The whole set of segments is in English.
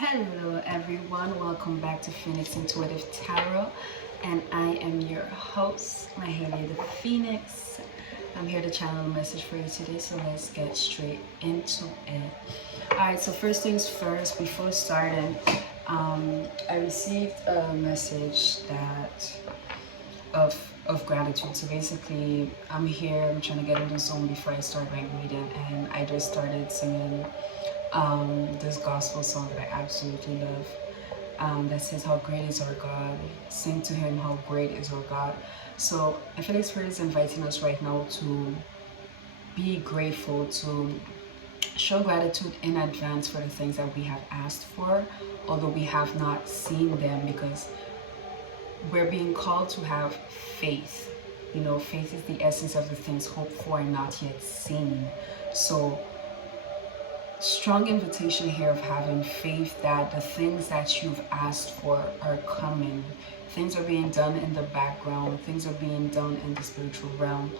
Hello everyone, welcome back to Phoenix Intuitive Tarot, and I am your host, Mahalia the Phoenix. I'm here to channel a message for you today, so let's get straight into it. Alright, so first things first, before starting, I received a message of gratitude. So basically, I'm trying to get in the zone before I start my reading, and I just started singing this gospel song that I absolutely love, that says, "How great is our God? Sing to Him, how great is our God." So I feel like Spirit is inviting us right now to be grateful, to show gratitude in advance for the things that we have asked for, although we have not seen them, because we're being called to have faith. You know, faith is the essence of the things hoped for and not yet seen. So strong invitation here of having faith that the things that you've asked for are coming. Things are being done in the background, things are being done in the spiritual realm,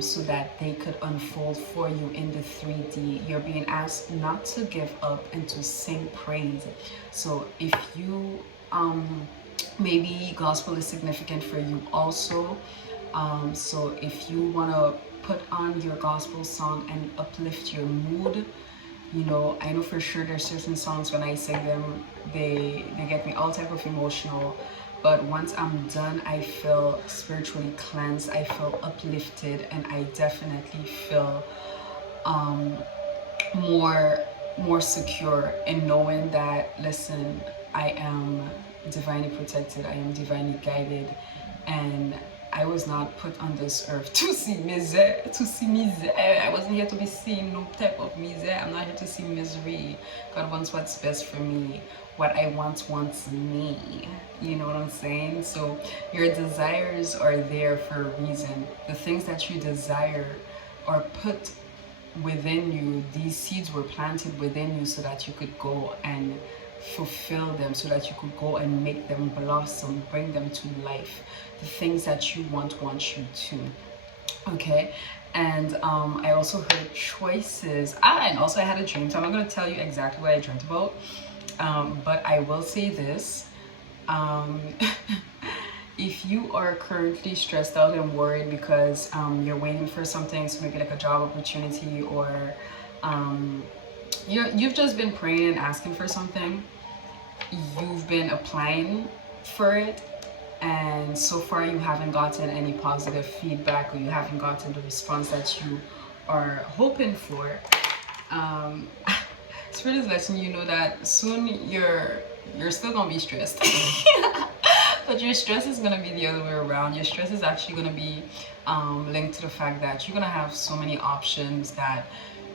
so that they could unfold for you in the 3D. You're being asked not to give up and to sing praise. So if you maybe gospel is significant for you also, so if you want to put on your gospel song and uplift your mood, you know, I know for sure there's certain songs when I sing them, they get me all type of emotional, but once I'm done, I feel spiritually cleansed, I feel uplifted, and I definitely feel more secure in knowing that, listen, I am divinely protected, I am divinely guided, and I was not put on this earth to see misère, I wasn't here to be seeing no type of misère. I'm not here to see misery. God wants what's best for me. What I want wants me. You know what I'm saying? So your desires are there for a reason. The things that you desire are put within you. These seeds were planted within you so that you could go and fulfill them, so that you could go and make them blossom, bring them to life. The things that you want you to. Okay. And I also heard choices. And also I had a dream, so I'm not going to tell you exactly what I dreamt about, but I will say this. If you are currently stressed out and worried because you're waiting for something, so maybe like a job opportunity, or you've just been praying and asking for something, you've been applying for it, and so far you haven't gotten any positive feedback, or you haven't gotten the response that you are hoping for, Spirit is letting you know that soon you're still gonna be stressed. But your stress is gonna be the other way around. Your stress is actually gonna be linked to the fact that you're gonna have so many options that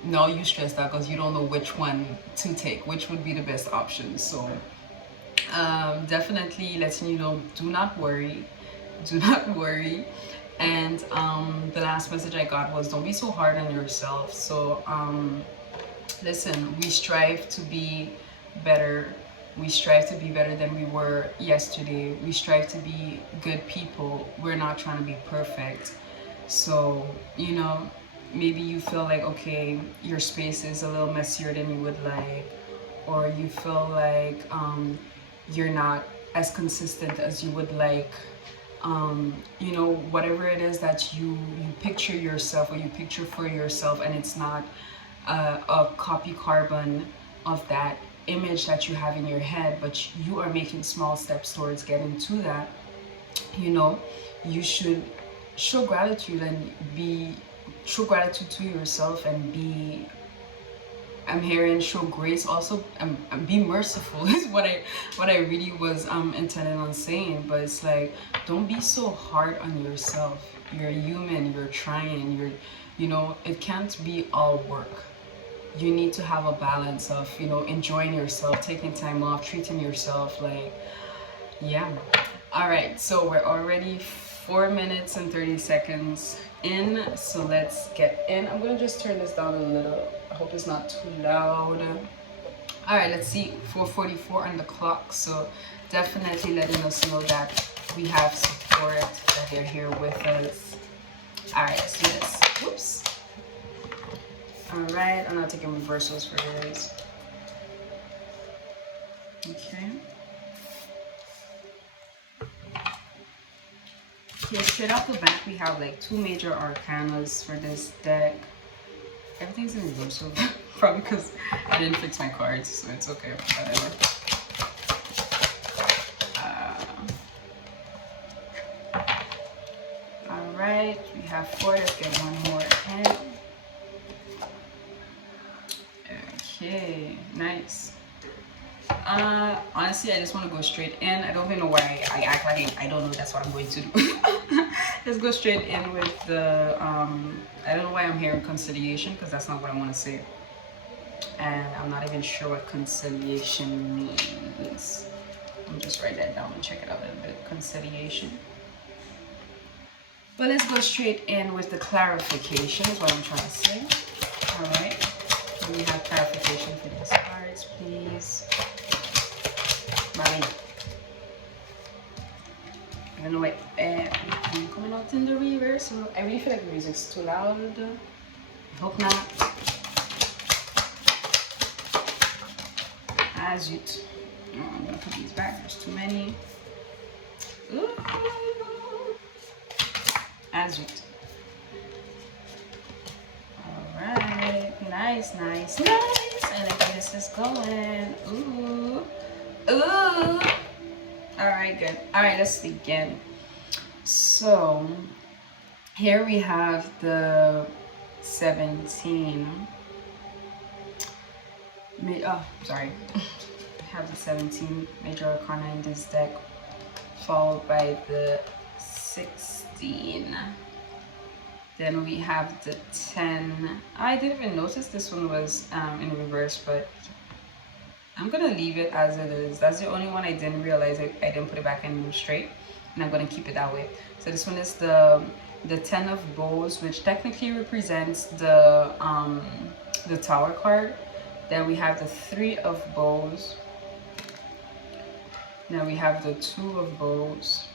now you stressed out because you don't know which one to take, which would be the best option. So definitely letting you know, do not worry, do not worry. And the last message I got was, don't be so hard on yourself. So listen, we strive to be better. We strive to be better than we were yesterday. We strive to be good people. We're not trying to be perfect. So, you know, maybe you feel like, okay, your space is a little messier than you would like, or you feel like you're not as consistent as you would like. You know, whatever it is that you picture yourself, or you picture for yourself, and it's not a copy carbon of that image that you have in your head, but you are making small steps towards getting to that, you know, you should show gratitude and show gratitude to yourself, and be, I'm hearing, show grace also, and be merciful is what I really was intending on saying. But it's like, don't be so hard on yourself. You're human, you're trying, you know, it can't be all work. You need to have a balance of, you know, enjoying yourself, taking time off, treating yourself, like, yeah. All right, so we're already 4 minutes and 30 seconds in, so let's get in. I'm gonna just turn this down a little. I hope it's not too loud. All right, let's see, 4:44 on the clock, so definitely letting us know that we have support, that they're here with us. All right, let's do this. Whoops. All right, I'm not taking reversals for this. Okay. Okay, straight off the back, we have like two major arcanas for this deck. Everything's in reverse, so probably because I didn't fix my cards, so it's okay, whatever. Alright, we have four. Let's get one more in. Okay, nice. Honestly, I just want to go straight in. I don't even know why I act like I don't know that's what I'm going to do. Let's go straight in with the, I don't know why I'm hearing conciliation, because that's not what I want to say. And I'm not even sure what conciliation means. Let me just write that down and check it out a little bit. Conciliation. But let's go straight in with the clarification is what I'm trying to say. Alright. We have clarification for these cards, please. Mommy. I don't know why I'm coming out in the reverse, so I really feel like the music's too loud. I hope not. As you. I'm gonna put these back, there's too many. Ooh. As you. Alright, nice. And I think this is going. Ooh. Alright, good. Alright, let's begin. So, here we have the 17. Sorry. I have the 17 major arcana in this deck, followed by the 16. Then we have the 10. I didn't even notice this one was in reverse, but I'm gonna leave it as it is. That's the only one I didn't realize I didn't put it back in straight, and I'm gonna keep it that way. So this one is the 10 of bows, which technically represents the Tower card. Then we have the 3 of bows. Then we have the 2 of bows.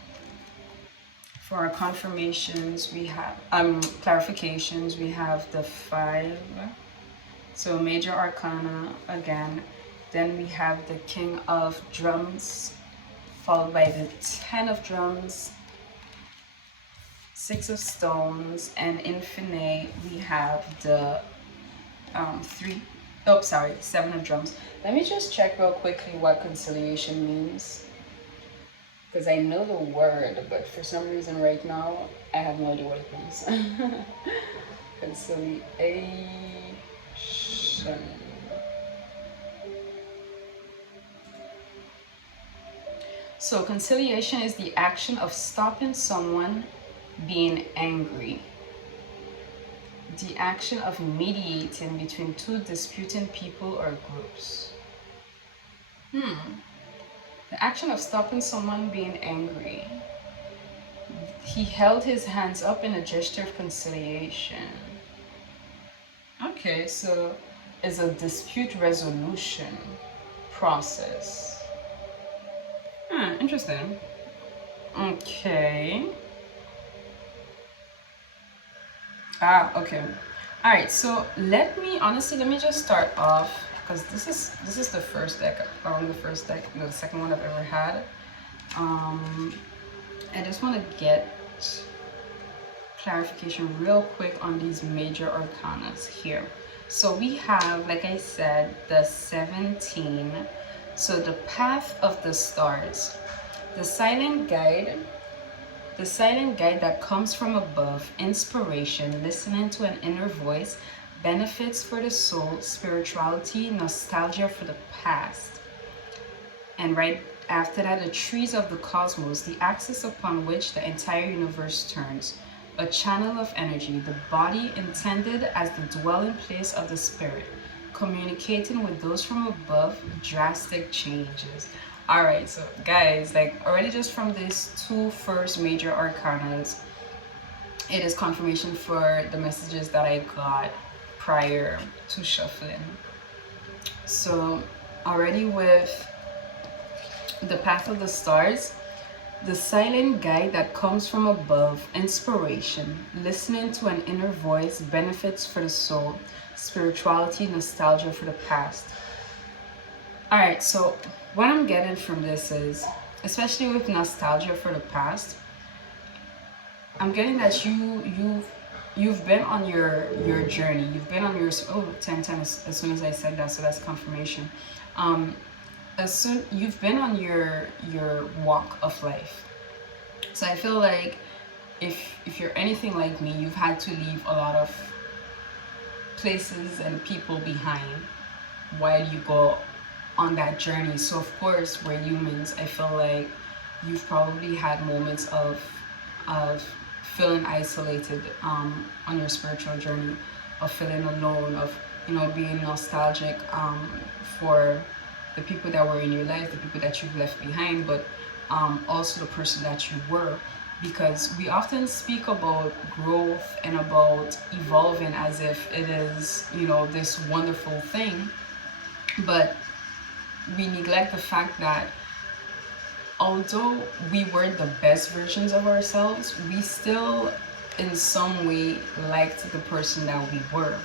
For our confirmations, we have clarifications. We have the 5. So major arcana again. Then we have the King of Drums, followed by the 10 of Drums, 6 of Stones, and in finale we have the 7 of Drums. Let me just check real quickly what conciliation means, because I know the word, but for some reason right now I have no idea what it means. Conciliation. So conciliation is the action of stopping someone being angry. The action of mediating between two disputing people or groups. The action of stopping someone being angry. He held his hands up in a gesture of conciliation. Okay, so it's a dispute resolution process. Interesting. Okay. Okay. All right, so let me just start off, because this is the first deck, the second one I've ever had. I just want to get clarification real quick on these major arcanas here. So we have, like I said, the 17. So the path of the stars, the silent guide that comes from above, inspiration, listening to an inner voice, benefits for the soul, spirituality, nostalgia for the past. And right after that, the trees of the cosmos, the axis upon which the entire universe turns, a channel of energy, the body intended as the dwelling place of the spirit, communicating with those from above, drastic changes. All right, so guys, like already just from these two first major arcanas, it is confirmation for the messages that I got prior to shuffling. So already with the path of the stars, the silent guide that comes from above, inspiration, listening to an inner voice, benefits for the soul, spirituality, nostalgia for the past. All right, so what I'm getting from this is, especially with nostalgia for the past, I'm getting that you've been on your journey. You've been on your 10 as soon as I said that, so that's confirmation. Um, as soon you've been on your walk of life. So I feel like if you're anything like me, you've had to leave a lot of places and people behind while you go on that journey. So of course, we're humans. I feel like you've probably had moments of feeling isolated on your spiritual journey, of feeling alone, of being nostalgic for the people that were in your life, the people that you've left behind, but also the person that you were. Because we often speak about growth and about evolving as if it is, this wonderful thing, but we neglect the fact that although we weren't the best versions of ourselves, we still in some way liked the person that we were.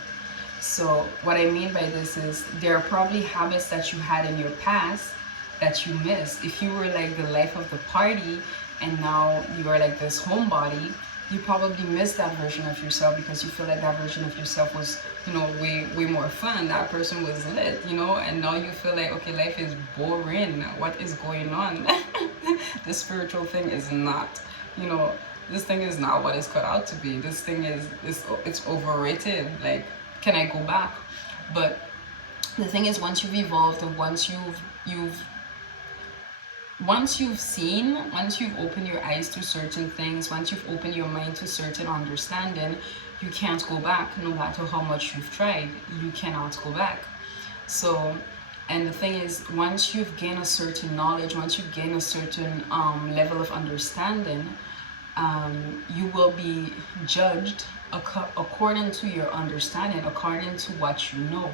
So what I mean by this is there are probably habits that you had in your past that you missed. If you were like the life of the party and now you are like this homebody, you probably missed that version of yourself because you feel like that version of yourself was, way more fun. That person was lit, and now you feel like, okay, life is boring. What is going on? The spiritual thing is not, this thing is not what it's cut out to be. This thing it's overrated. Like, can I go back? But the thing is, once you've evolved and once you've opened your eyes to certain things, once you've opened your mind to certain understanding, you can't go back. No matter how much you've tried, you cannot go back. So, and the thing is, once you've gained a certain knowledge, once you've gained a certain level of understanding, you will be judged according to your understanding, according to what you know.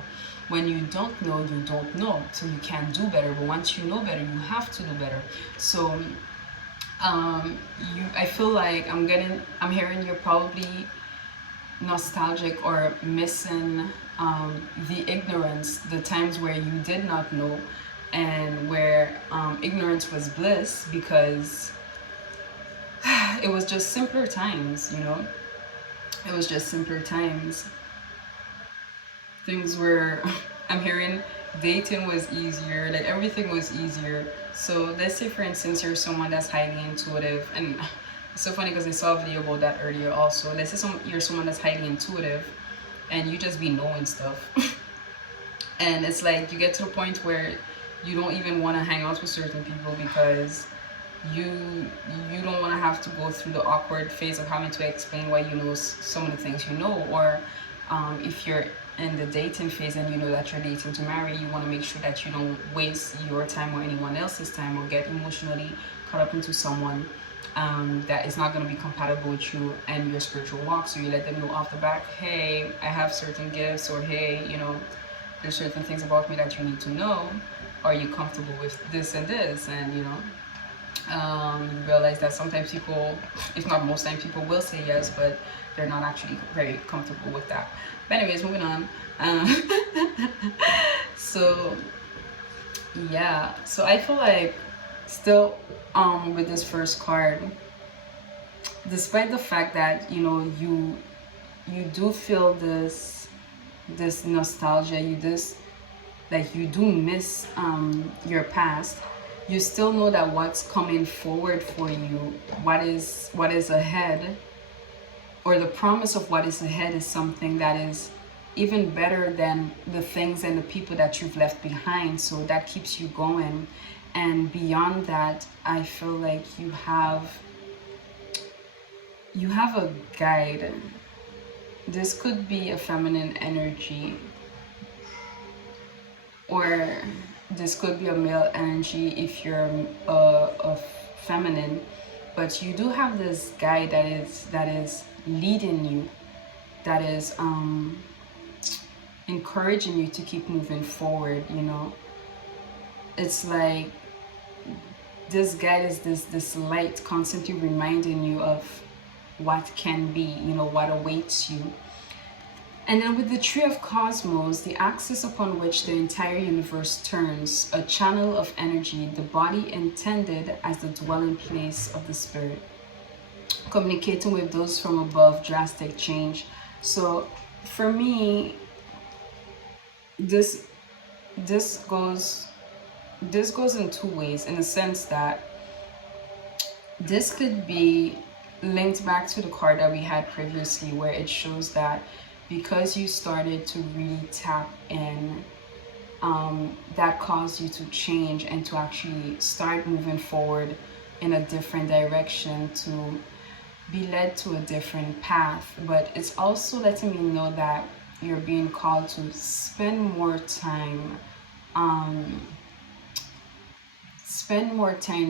When you don't know, you don't know, so you can't do better. But once you know better, you have to do better. So I feel like I'm hearing you're probably nostalgic or missing the ignorance, the times where you did not know, and where ignorance was bliss, because it was just simpler times. It was just simpler times. Things were, I'm hearing dating was easier, like everything was easier. So let's say, for instance, you're someone that's highly intuitive, and it's so funny because I saw a video about that earlier also. Let's say you're someone that's highly intuitive and you just be knowing stuff. And it's like you get to the point where you don't even want to hang out with certain people because you don't want to have to go through the awkward phase of having to explain why you know some of the things you know. Or if you're in the dating phase and you know that you're dating to marry, you want to make sure that you don't waste your time or anyone else's time or get emotionally caught up into someone that is not going to be compatible with you and your spiritual walk. So you let them know off the back, hey, I have certain gifts, or hey, there's certain things about me that you need to know. Are you comfortable with this and this? And you realize that sometimes people, if not most times, people will say yes, but they're not actually very comfortable with that. But anyways, moving on. So yeah, so I feel like still with this first card, despite the fact that you do feel this nostalgia, you do miss your past, you still know that what's coming forward for you, what is ahead, or the promise of what is ahead, is something that is even better than the things and the people that you've left behind. So that keeps you going. And beyond that, I feel like you have a guide. This could be a feminine energy, or this could be a male energy if you're a feminine, but you do have this guide that is leading you, that is encouraging you to keep moving forward. It's like this guide is this light constantly reminding you of what can be, what awaits you. And then with the tree of cosmos, the axis upon which the entire universe turns, a channel of energy, the body intended as the dwelling place of the spirit, communicating with those from above, drastic change. So for me, this this goes this goes in two ways, in the sense that this could be linked back to the card that we had previously, where it shows that because you started to really tap in, that caused you to change and to actually start moving forward in a different direction, to be led to a different path. But it's also letting me know that you're being called to spend more time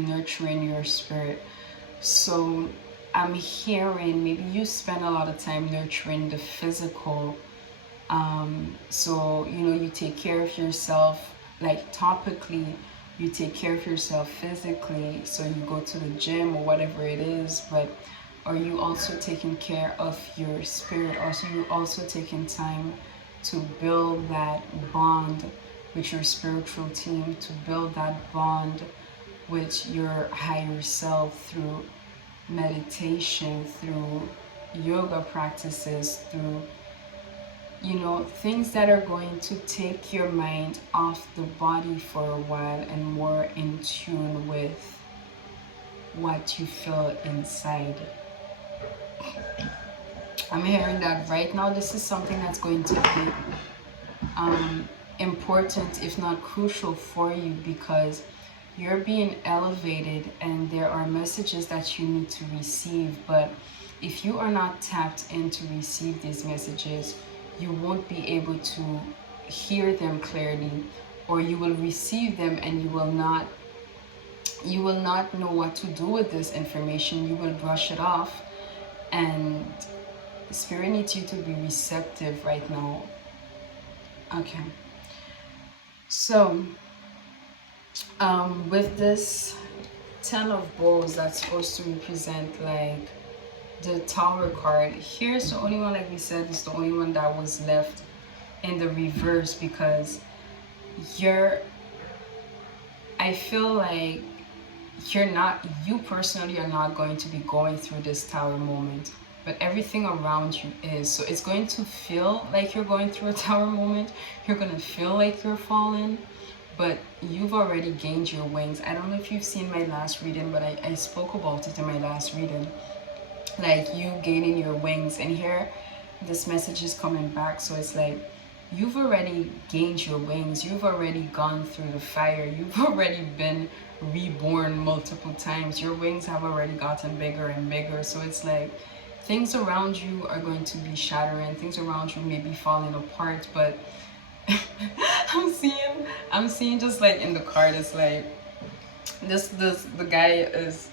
nurturing your spirit. So I'm hearing maybe you spend a lot of time nurturing the physical. So, you take care of yourself, like topically, you take care of yourself physically. So you go to the gym or whatever it is, but are you also taking care of your spirit? Also, you also taking time to build that bond with your spiritual team, to build that bond with your higher self through meditation, through yoga practices, through things that are going to take your mind off the body for a while and more in tune with what you feel inside. I'm hearing that right now this is something that's going to be important, if not crucial for you, because you're being elevated and there are messages that you need to receive. But if you are not tapped in to receive these messages, you won't be able to hear them clearly, or you will receive them and you will not know what to do with this information. You will brush it off, and Spirit needs you to be receptive right now. Okay, so with this 10 of Bowls, that's supposed to represent like the Tower card. Here's the only one, like we said, is the only one that was left in the reverse, because I feel like you personally are not going to be going through this Tower moment, but everything around you is. So it's going to feel like you're going through a Tower moment. You're going to feel like you're falling, but you've already gained your wings. I don't know if you've seen my last reading, but I spoke about it in my last reading, like you gaining your wings. And here this message is coming back. So it's like you've already gained your wings. You've already gone through the fire. You've already been reborn multiple times. Your wings have already gotten bigger and bigger. So it's like things around you are going to be shattering. Things around you may be falling apart, but I'm seeing just like in the card, it's like the guy is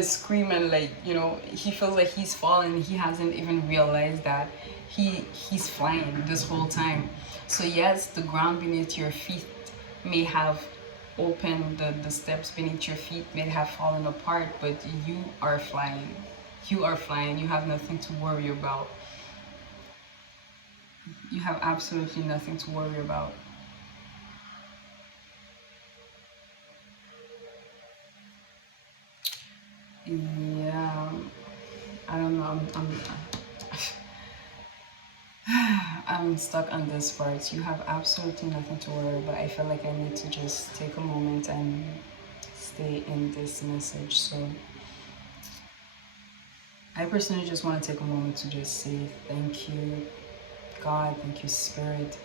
screaming, like, he feels like he's falling. He hasn't even realized that he's flying this whole time. So yes, the ground beneath your feet may have opened, the steps beneath your feet may have fallen apart, but you are flying. You are flying. You have nothing to worry about. You have absolutely nothing to worry about. Yeah, I don't know. I'm stuck on this part. You have absolutely nothing to worry about. I feel like I need to just take a moment and stay in this message. So I personally just want to take a moment to just say thank you, God. Thank you, Spirit.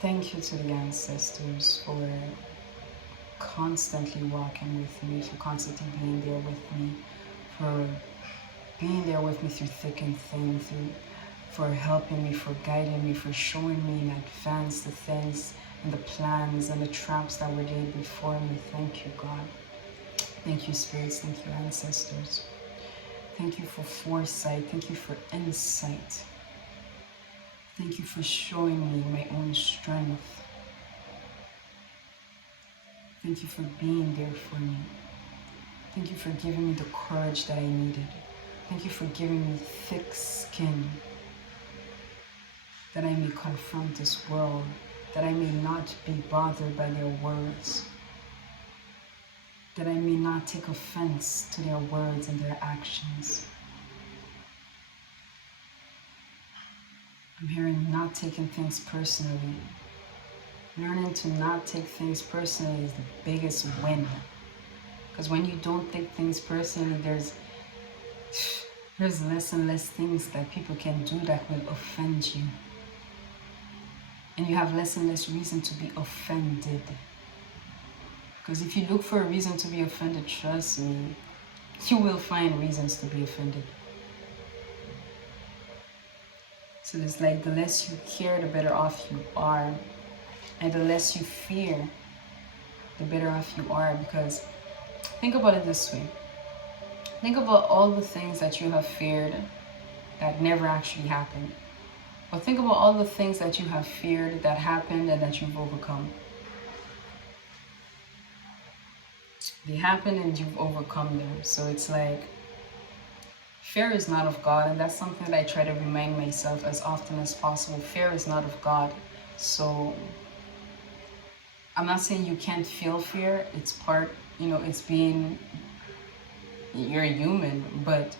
Thank you to the ancestors for constantly walking with me, for constantly being there with me, for being there with me through thick and thin, for helping me, for guiding me, for showing me in advance the things and the plans and the traps that were laid before me. Thank you, God. Thank you, spirits. Thank you, ancestors. Thank you for foresight. Thank you for insight. Thank you for showing me my own strength. Thank you for being there for me. Thank you for giving me the courage that I needed. Thank you for giving me thick skin that I may confront this world, that I may not be bothered by their words, that I may not take offense to their words and their actions. I'm hearing not taking things personally. Learning to not take things personally is the biggest win. Because when you don't take things personally, there's less and less things that people can do that will offend you. And you have less and less reason to be offended. Because if you look for a reason to be offended, trust me, you will find reasons to be offended. So it's like the less you care, the better off you are. And the less you fear, the better off you are. Because think about it this way. Think about all the things that you have feared that never actually happened. But think about all the things that you have feared that happened and that you've overcome. They happened and you've overcome them. So it's like, fear is not of God, and that's something that I try to remind myself as often as possible. Fear is not of God. So I'm not saying you can't feel fear. It's part, it's being, you're human, but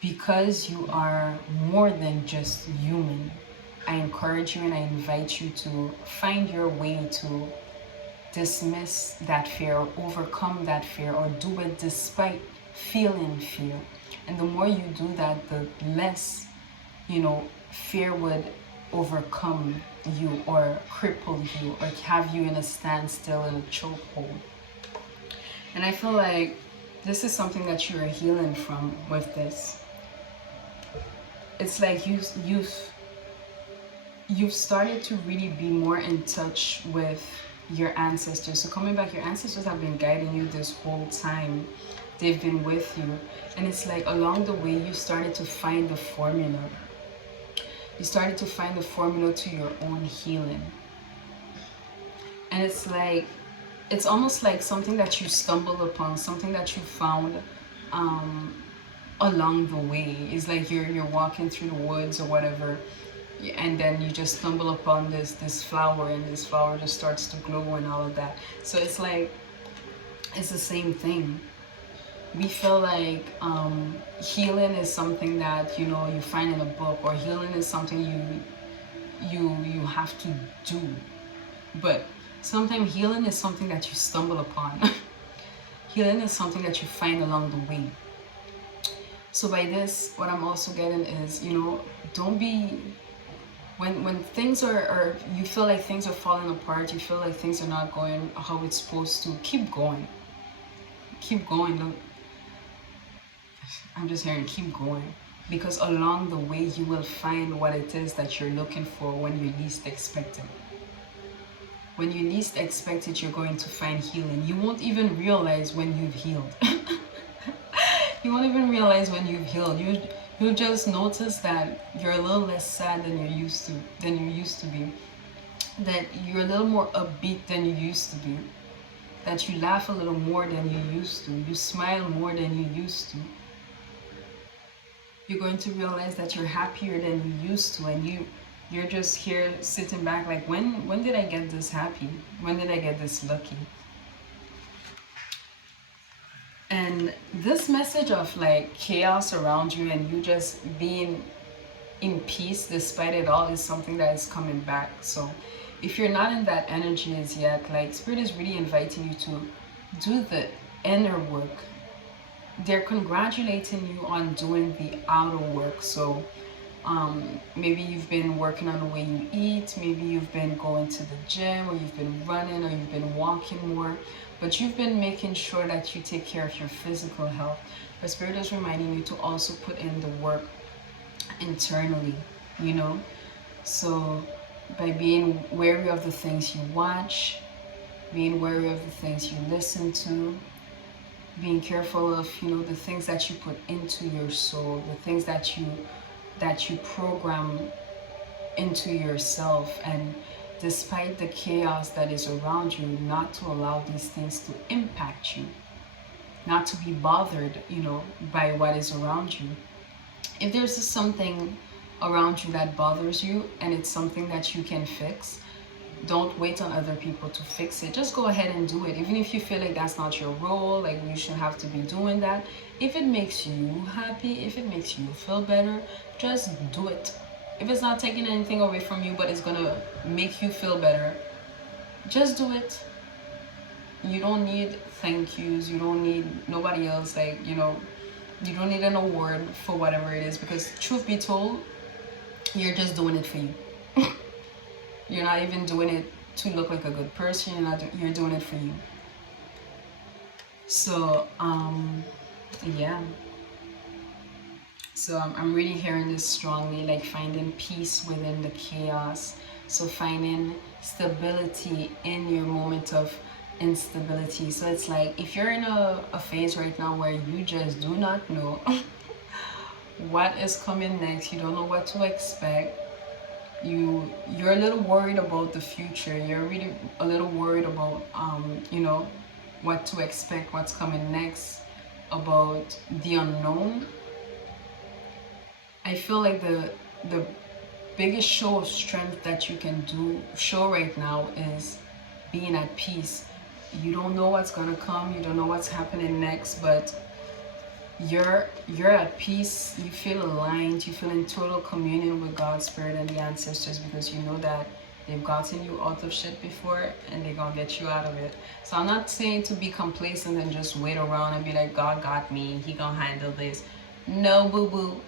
because you are more than just human, I encourage you and I invite you to find your way to dismiss that fear or overcome that fear or do it despite feeling fear. And the more you do that, the less, fear would overcome you or cripple you or have you in a standstill, in a chokehold. And I feel like this is something that you are healing from with this. It's like you've started to really be more in touch with your ancestors. So coming back, your ancestors have been guiding you this whole time. They've been with you. And it's like along the way, you started to find the formula. You started to find the formula to your own healing. And it's like, it's almost like something that you stumbled upon, something that you found along the way. It's like you're walking through the woods or whatever, and then you just stumble upon this flower, and this flower just starts to glow and all of that. So it's like, it's the same thing. We feel like healing is something that you find in a book, or healing is something you have to do. But sometimes healing is something that you stumble upon. Healing is something that you find along the way. So by this, what I'm also getting is, don't be, when things are, you feel like things are falling apart, you feel like things are not going how it's supposed to, keep going. Keep going. Don't, I'm just hearing keep going. Because along the way, you will find what it is that you're looking for when you least expect it. When you least expect it, you're going to find healing. You won't even realize when you've healed. You won't even realize when you've healed. You'll just notice that you're a little less sad than you used to be. That you're a little more upbeat than you used to be. That you laugh a little more than you used to. You smile more than you used to. You're going to realize that you're happier than you used to, and you're just here sitting back like, when did I get this happy? When did I get this lucky? And this message of like chaos around you and you just being in peace despite it all is something that is coming back. So if you're not in that energy as yet, like Spirit is really inviting you to do the inner work. They're congratulating you on doing the outer work. So maybe you've been working on the way you eat, maybe you've been going to the gym, or you've been running, or you've been walking more, but you've been making sure that you take care of your physical health. The Spirit is reminding you to also put in the work internally, So by being wary of the things you watch, being wary of the things you listen to, being careful of, the things that you put into your soul, the things that you program into yourself, and despite the chaos that is around you, not to allow these things to impact you, not to be bothered, by what is around you. If there's something around you that bothers you and it's something that you can fix, don't wait on other people to fix it. Just go ahead and do it. Even if you feel like that's not your role, like you shouldn't have to be doing that. If it makes you happy, if it makes you feel better, just do it. If it's not taking anything away from you, but it's gonna make you feel better, just do it. You don't need thank yous. You don't need nobody else, like, you know, you don't need an award for whatever it is, because truth be told, you're just doing it for you. You're not even doing it to look like a good person. You're doing it for you. So yeah, so I'm really hearing this strongly, like finding peace within the chaos. So finding stability in your moment of instability. So it's like if you're in a phase right now where you just do not know what is coming next, you don't know what to expect, you're a little worried about the future, you're really a little worried about you know, what to expect, what's coming next, about the unknown. I feel like the biggest show of strength that you can show right now is being at peace. You don't know what's gonna come, you don't know what's happening next, but you're at peace, you feel aligned, you feel in total communion with God's spirit and the ancestors, because you know that they've gotten you out of shit before and they're gonna get you out of it. So I'm not saying to be complacent and just wait around and be like, God got me, he gonna handle this. No, boo-boo.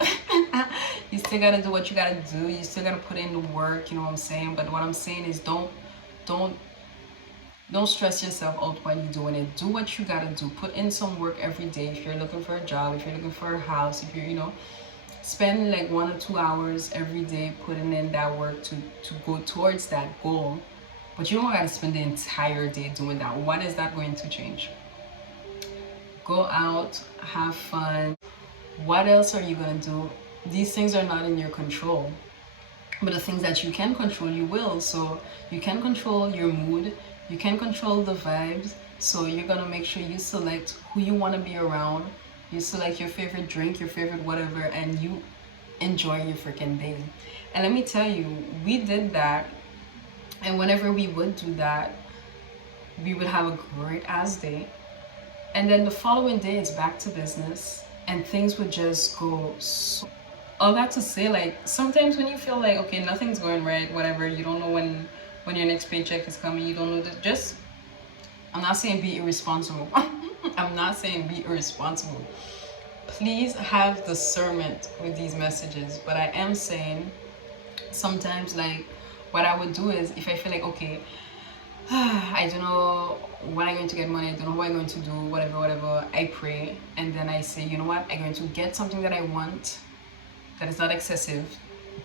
You still gotta do what you gotta do, you still gotta put in the work, you know what I'm saying? But what I'm saying is don't stress yourself out while you're doing it. Do what you gotta do. Put in some work every day. If you're looking for a job, if you're looking for a house, if you're, you know, spend like 1 or 2 hours every day putting in that work to go towards that goal. But you don't gotta spend the entire day doing that. What is that going to change? Go out, have fun. What else are you gonna do? These things are not in your control. But the things that you can control, you will. So you can control your mood, you can control the vibes. So you're gonna make sure you select who you want to be around, you select your favorite drink, your favorite whatever, and you enjoy your freaking day. And let me tell you, we did that, and whenever we would do that, we would have a great ass day, and then the following day it's back to business, and things would just go so. All that to say, like, sometimes when you feel like, okay, nothing's going right, whatever, you don't know when your next paycheck is coming, you don't know that, just, I'm not saying be irresponsible. I'm not saying be irresponsible. Please have discernment with these messages. But I am saying sometimes, like, what I would do is, if I feel like, okay, I don't know when I'm going to get money, I don't know what I'm going to do, whatever, I pray, and then I say, you know what, I'm going to get something that I want, that is not excessive.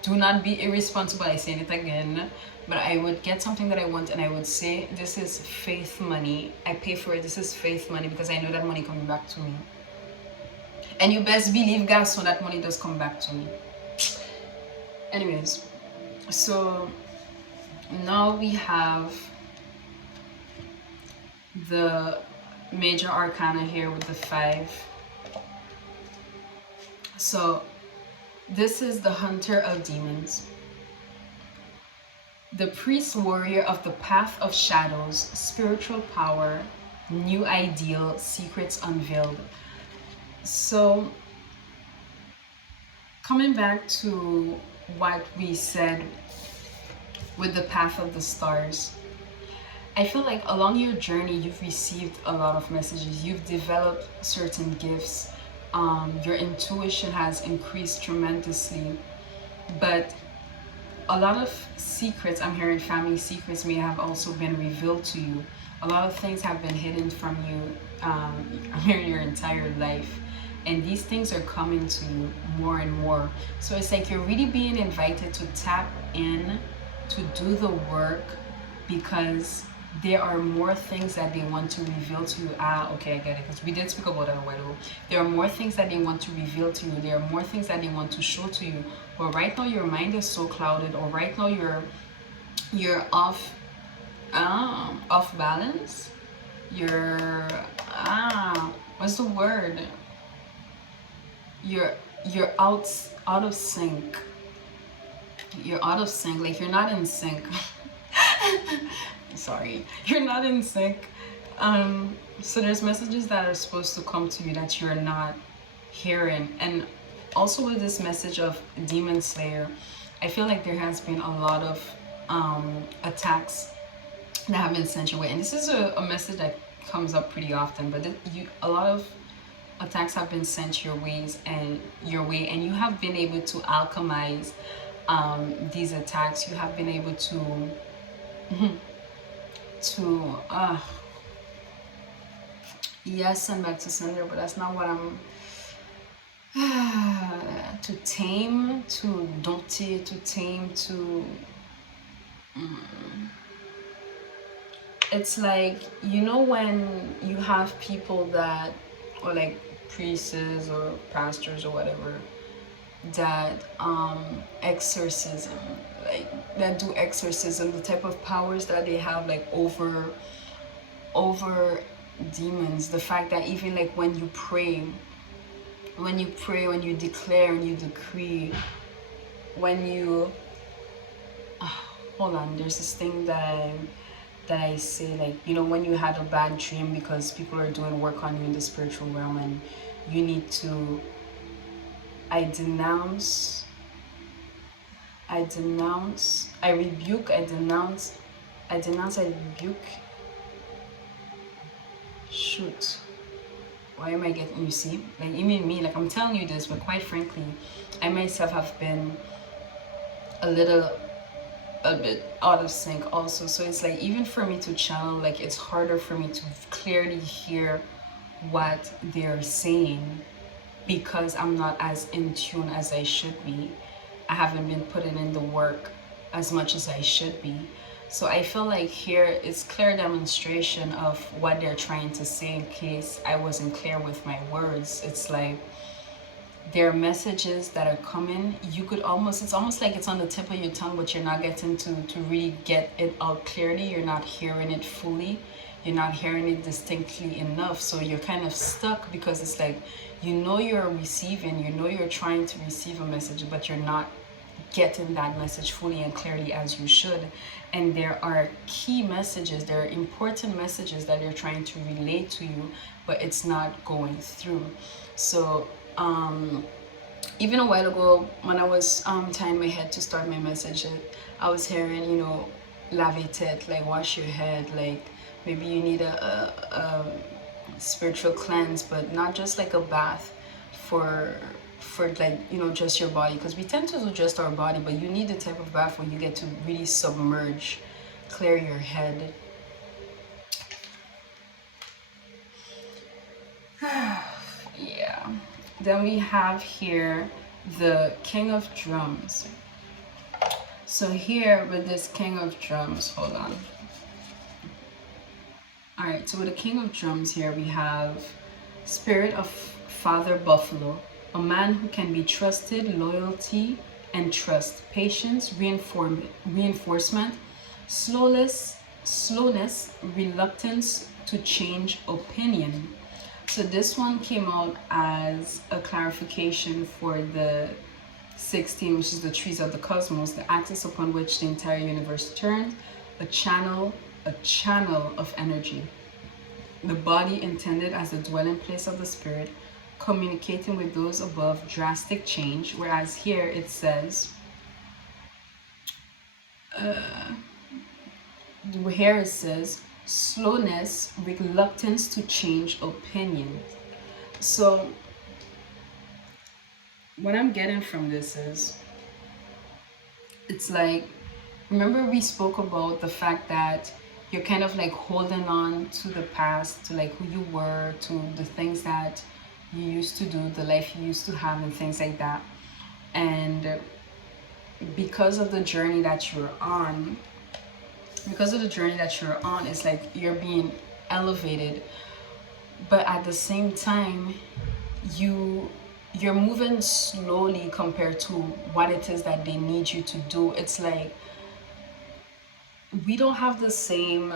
Do not be irresponsible, I say it again. But I would get something that I want, and I would say, this is faith money, I pay for it, this is faith money, because I know that money coming back to me. And you best believe, guys, so that money does come back to me. Anyways, so now we have the major arcana here with the 5. So this is the hunter of demons, the priest warrior of the path of shadows, spiritual power, new ideal, secrets unveiled. So coming back to what we said with the path of the stars, I feel like along your journey you've received a lot of messages, you've developed certain gifts, your intuition has increased tremendously, but a lot of secrets, I'm hearing family secrets, may have also been revealed to you. A lot of things have been hidden from you, I'm hearing your entire life, and these things are coming to you more and more. So it's like you're really being invited to tap in, to do the work, because there are more things that they want to reveal to you. Okay, I get it, because we did speak about that a while ago. There are more things that they want to reveal to you, there are more things that they want to show to you, but right now your mind is so clouded, or right now you're off balance, you're what's the word, you're out of sync. you're out of sync, like you're not in sync. Sorry, you're not in sync. So there's messages that are supposed to come to you that you're not hearing. And also with this message of demon slayer, I feel like there has been a lot of attacks that have been sent your way. And this is a message that comes up pretty often, but a lot of attacks have been sent your way, and you have been able to alchemize these attacks. You have been able to yes, send back to sender, but that's not what I'm to tame, to dompter, to tame, to it's like, you know, when you have people that, or like priests or pastors or whatever, that exorcism, like that do exorcism, the type of powers that they have, like over demons. The fact that even like when you pray, when you declare and you decree, when you hold on, there's this thing that I say, like, you know, when you had a bad dream because people are doing work on you in the spiritual realm, and you need to, I denounce, I rebuke, I rebuke. Shoot. Why am I getting, you see? Like, even me, like, I'm telling you this, but quite frankly, I myself have been a bit out of sync also. So it's like, even for me to channel, like, it's harder for me to clearly hear what they're saying because I'm not as in tune as I should be. I haven't been putting in the work as much as I should be. So I feel like here it's clear demonstration of what they're trying to say in case I wasn't clear with my words. It's like there are messages that are coming. You could almost, it's almost like it's on the tip of your tongue, but you're not getting to really get it out clearly. You're not hearing it fully. You're not hearing it distinctly enough. So you're kind of stuck because it's like, you know, you're receiving, you know, you're trying to receive a message, but you're not getting that message fully and clearly as you should. And there are key messages, there are important messages that they're trying to relay to you, but it's not going through. So even a while ago when I was tying my head to start my message, I was hearing, you know, lave tête, like wash your head, like maybe you need a spiritual cleanse, but not just like a bath for like, you know, just your body, because we tend to do just our body, but you need the type of bath where you get to really submerge, clear your head. Yeah. Then we have here the King of Drums. So here with this King of Drums, hold on. All right, so with the King of Drums here, we have Spirit of Father Buffalo, a man who can be trusted, loyalty and trust, patience, reinforcement, slowness, reluctance to change opinion. So this one came out as a clarification for the 16, which is the trees of the cosmos, the axis upon which the entire universe turns, a channel of energy. The body intended as the dwelling place of the spirit, communicating with those above, drastic change, whereas here it says slowness, reluctance to change opinions. So what I'm getting from this is, it's like, remember we spoke about the fact that you're kind of like holding on to the past, to like who you were, to the things that you used to do, the life you used to have and things like that. And because of the journey that you're on, it's like you're being elevated, but at the same time you're moving slowly compared to what it is that they need you to do. It's like we don't have the same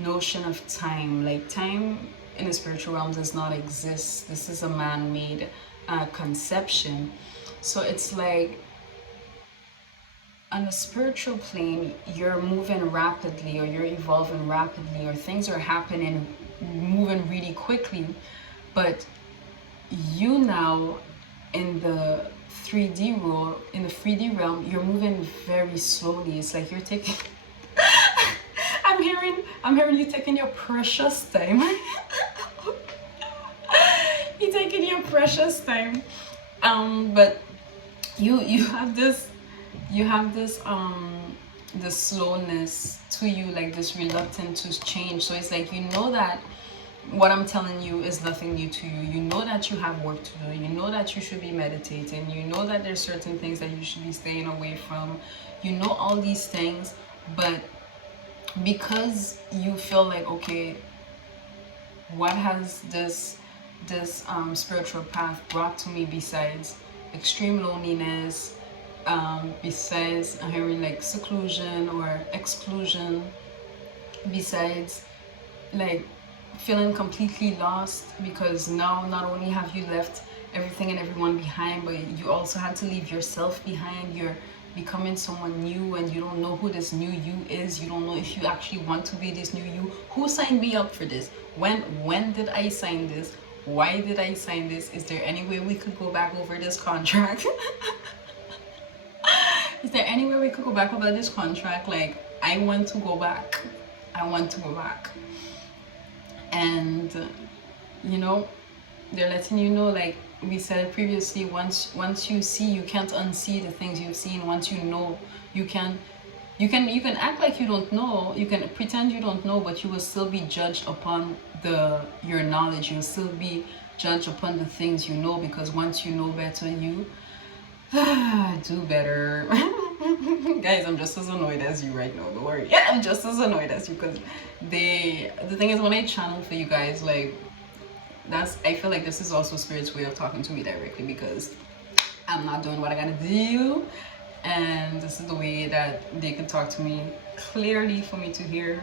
notion of time. Like, time in the spiritual realm does not exist. This is a man-made conception. So it's like on a spiritual plane, you're moving rapidly, or you're evolving rapidly, or things are happening, moving really quickly. But you now, in the 3D role, in the 3D realm, you're moving very slowly. It's like you're taking I'm hearing you taking your precious time. You're taking your precious time. But you have this, you have this the slowness to you, like this reluctance to change. So it's like, you know that what I'm telling you is nothing new to you. You know that you have work to do. You know that you should be meditating. You know that there's certain things that you should be staying away from. You know all these things, but because you feel like, okay, what has this spiritual path brought to me besides extreme loneliness, besides hearing like seclusion or exclusion, besides like feeling completely lost, because now not only have you left everything and everyone behind, but you also had to leave yourself behind. You're becoming someone new, and you don't know who this new you is. You don't know if you actually want to be this new you. Who signed me up for this? When did I sign this? Why did I sign this? Is there any way we could go back over this contract? Is there any way we could go back over this contract? Like, I want to go back. I want to go back. And you know, they're letting you know, like we said previously, once you see, you can't unsee the things you've seen. Once you know, you can act like you don't know, you can pretend you don't know, but you will still be judged upon your knowledge. You'll still be judged upon the things you know, because once you know better, you do better. Guys, I'm just as annoyed as you right now, don't worry. Yeah, I'm just as annoyed as you, because the thing is, when I channel for you guys, like, I feel like this is also Spirit's way of talking to me directly, because I'm not doing what I gotta do, and this is the way that they can talk to me clearly for me to hear,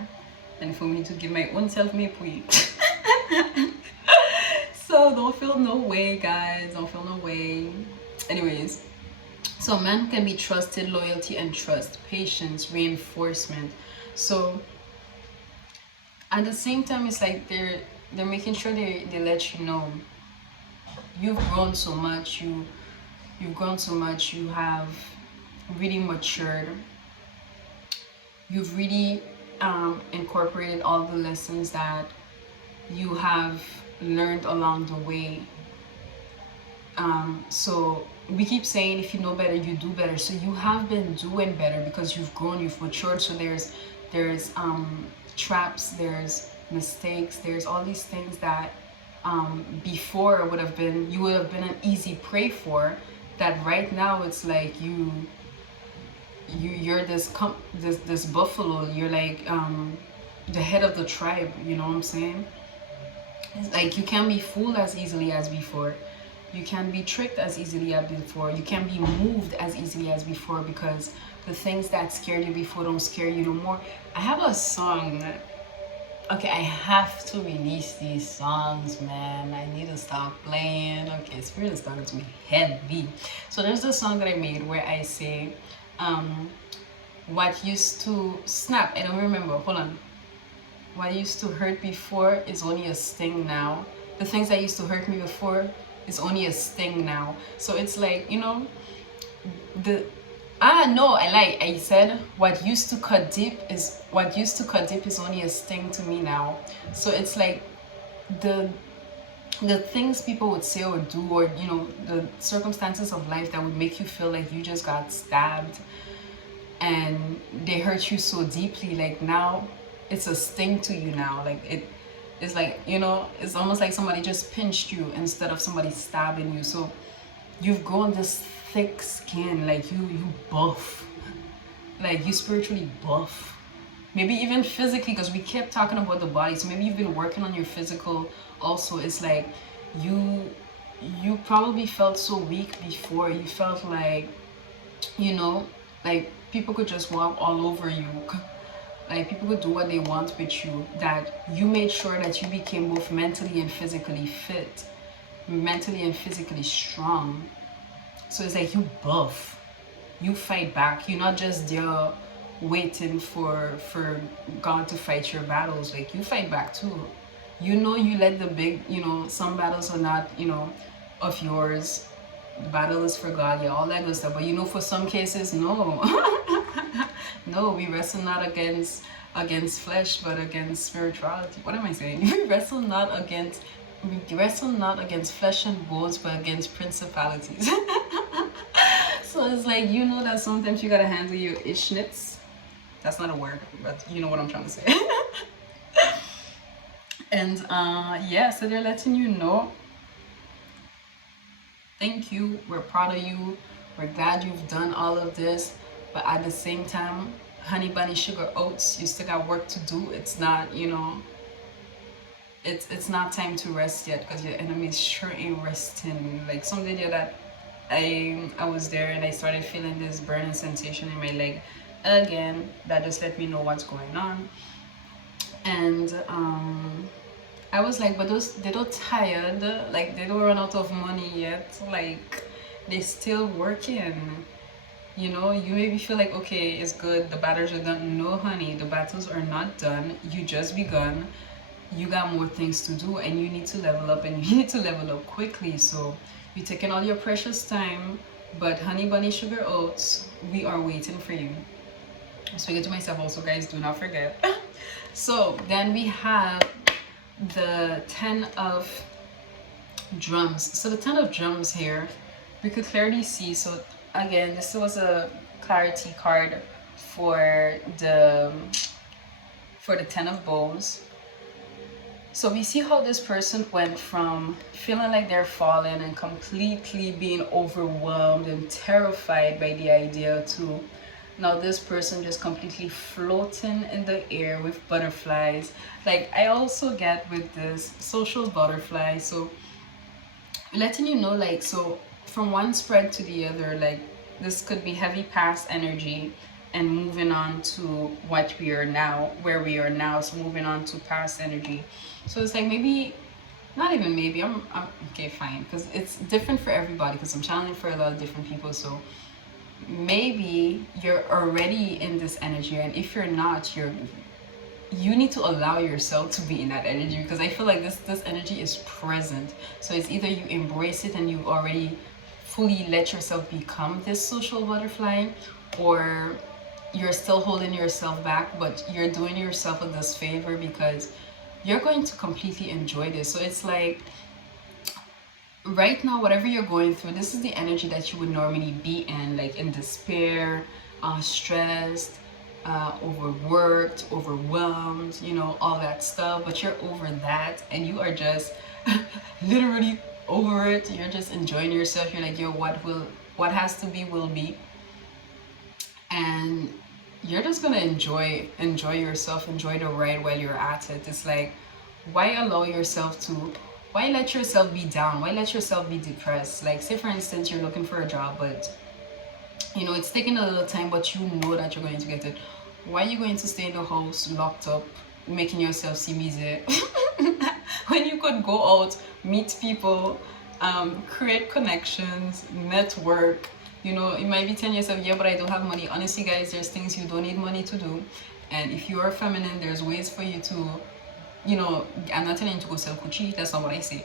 and for me to give my own self my point. So don't feel no way, guys, don't feel no way. Anyways, so man can be trusted, loyalty and trust, patience, reinforcement. So at the same time, it's like they're making sure they let you know you've grown so much, you've grown so much, you have really matured, you've really incorporated all the lessons that you have learned along the way. So we keep saying, if you know better, you do better. So you have been doing better because you've grown, you've matured. So there's traps, there's mistakes, there's all these things that before you would have been an easy prey for, that right now it's like you're this buffalo. You're like the head of the tribe, you know what I'm saying? It's like you can't be fooled as easily as before. You can be tricked as easily as before. You can be moved as easily as before, because the things that scared you before don't scare you no more. I have a song. Okay, I have to release these songs, man. I need to stop playing. Okay, Spirit is talking to me heavy. So there's a song that I made where I say, what used to snap, I don't remember, hold on. What used to hurt before is only a sting now. The things that used to hurt me before is only a sting now. So it's like, you know, I said what used to cut deep is only a sting to me now. So it's like the things people would say or do, or you know, the circumstances of life that would make you feel like you just got stabbed and they hurt you so deeply, like now it's a sting to you now. Like it's like, you know, it's almost like somebody just pinched you instead of somebody stabbing you. So you've grown this thick skin, like you buff, like you spiritually buff, maybe even physically, because we kept talking about the body. So maybe you've been working on your physical also. It's like you probably felt so weak before. You felt like, you know, like people could just walk all over you, like people could do what they want with you, that you made sure that you became both mentally and physically fit, mentally and physically strong. So it's like you buff, you fight back. You're not just there waiting for God to fight your battles. Like, you fight back too. You know, you let the big, some battles are not, of yours. The battle is for God, yeah, all that good stuff. But for some cases, no. No, we wrestle not against flesh, but against spirituality. What am I saying? We wrestle not against flesh and bones, but against principalities. So it's like, that sometimes you gotta handle your ishnits. That's not a word, but you know what I'm trying to say. And yeah, so they're letting you know, thank you, we're proud of you, we're glad you've done all of this, but at the same time, honey bunny sugar oats, you still got work to do. It's not, it's not time to rest yet, because your enemy is sure ain't resting. Like, some day that I was there and I started feeling this burning sensation in my leg again. That just let me know what's going on. And I was like, but they don't tired, like they don't run out of money yet, like they still working. You maybe feel like, okay, it's good, the battles are done. No, honey, the battles are not done. You just begun. You got more things to do, and you need to level up, and you need to level up quickly. So you're taking all your precious time, but honey bunny sugar oats, we are waiting for you. I'm speaking to myself also, guys, do not forget. So then we have the 10 of drums. So the 10 of drums here, we could clearly see. So again, this was a clarity card for the 10 of bows. So we see how this person went from feeling like they're falling and completely being overwhelmed and terrified by the idea to now this person just completely floating in the air with butterflies. Like, I also get with this social butterfly. So letting you know, like, so from one spread to the other, like, this could be heavy past energy and moving on to what we are now, where we are now. So moving on to past energy. So it's like, maybe, not even maybe, I'm okay, fine, because it's different for everybody, because I'm channeling for a lot of different people. So maybe you're already in this energy, and if you're not, you need to allow yourself to be in that energy, because I feel like this energy is present. So it's either you embrace it and you already fully let yourself become this social butterfly, or you're still holding yourself back, but you're doing yourself a disfavor, because you're going to completely enjoy this. So it's like, right now, whatever you're going through, this is the energy that you would normally be in, like in despair, stressed, overworked, overwhelmed, all that stuff. But you're over that, and you are just literally over it. You're just enjoying yourself. You're like, yo, what has to be will be, and you're just gonna enjoy yourself, enjoy the ride while you're at it. It's like, why let yourself be down? Why let yourself be depressed? Like, say for instance, you're looking for a job, but it's taking a little time, but you know that you're going to get it. Why are you going to stay in the house locked up, making yourself seem easy when you could go out, meet people, create connections, network? You might be telling yourself, yeah, but I don't have money. Honestly, guys, there's things you don't need money to do. And if you are feminine, there's ways for you to, I'm not telling you to go sell Gucci. That's not what I say.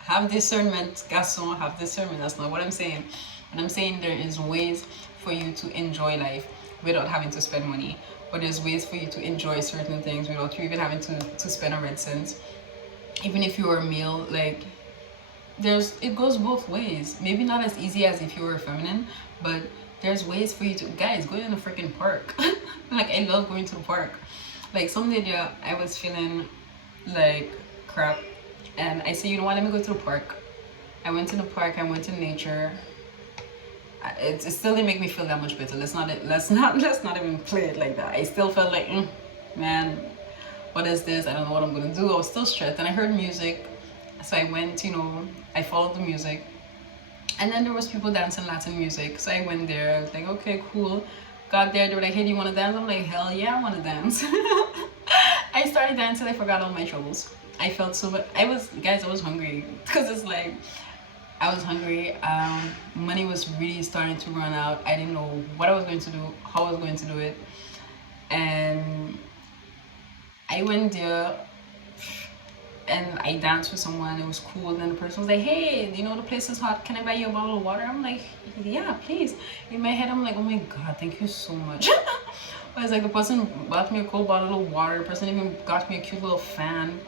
Have discernment, garçon, have discernment. That's not what I'm saying. But I'm saying there is ways for you to enjoy life without having to spend money. But there's ways for you to enjoy certain things without you even having to spend a red cent. Even if you're a male, like, it goes both ways. Maybe not as easy as if you were feminine, but there's ways for you to, guys, go in the freaking park. Like, I love going to the park. Like, some day there, I was feeling like crap, and I said, you know what, let me go to the park. I went to the park, I went to nature. It still didn't make me feel that much better. Let's not even play it like that. I still felt like, man, what is this? I don't know what I'm gonna do. I was still stressed, and I heard music. So I went, I followed the music, and then there was people dancing Latin music. So I went there. I was like, okay, cool. Got there, they were like, hey, do you want to dance? I'm like, hell yeah, I want to dance. I started dancing. I forgot all my troubles. I felt so bad. I was hungry, because it's like, I was hungry. Money was really starting to run out. I didn't know what I was going to do, how I was going to do it, and I went there and I danced with someone. It was cool. And then the person was like, "Hey, you know the place is hot. Can I buy you a bottle of water?" I'm like, "Yeah, please." In my head, I'm like, "Oh my god, thank you so much." I was like, the person bought me a cold bottle of water. The person even got me a cute little fan.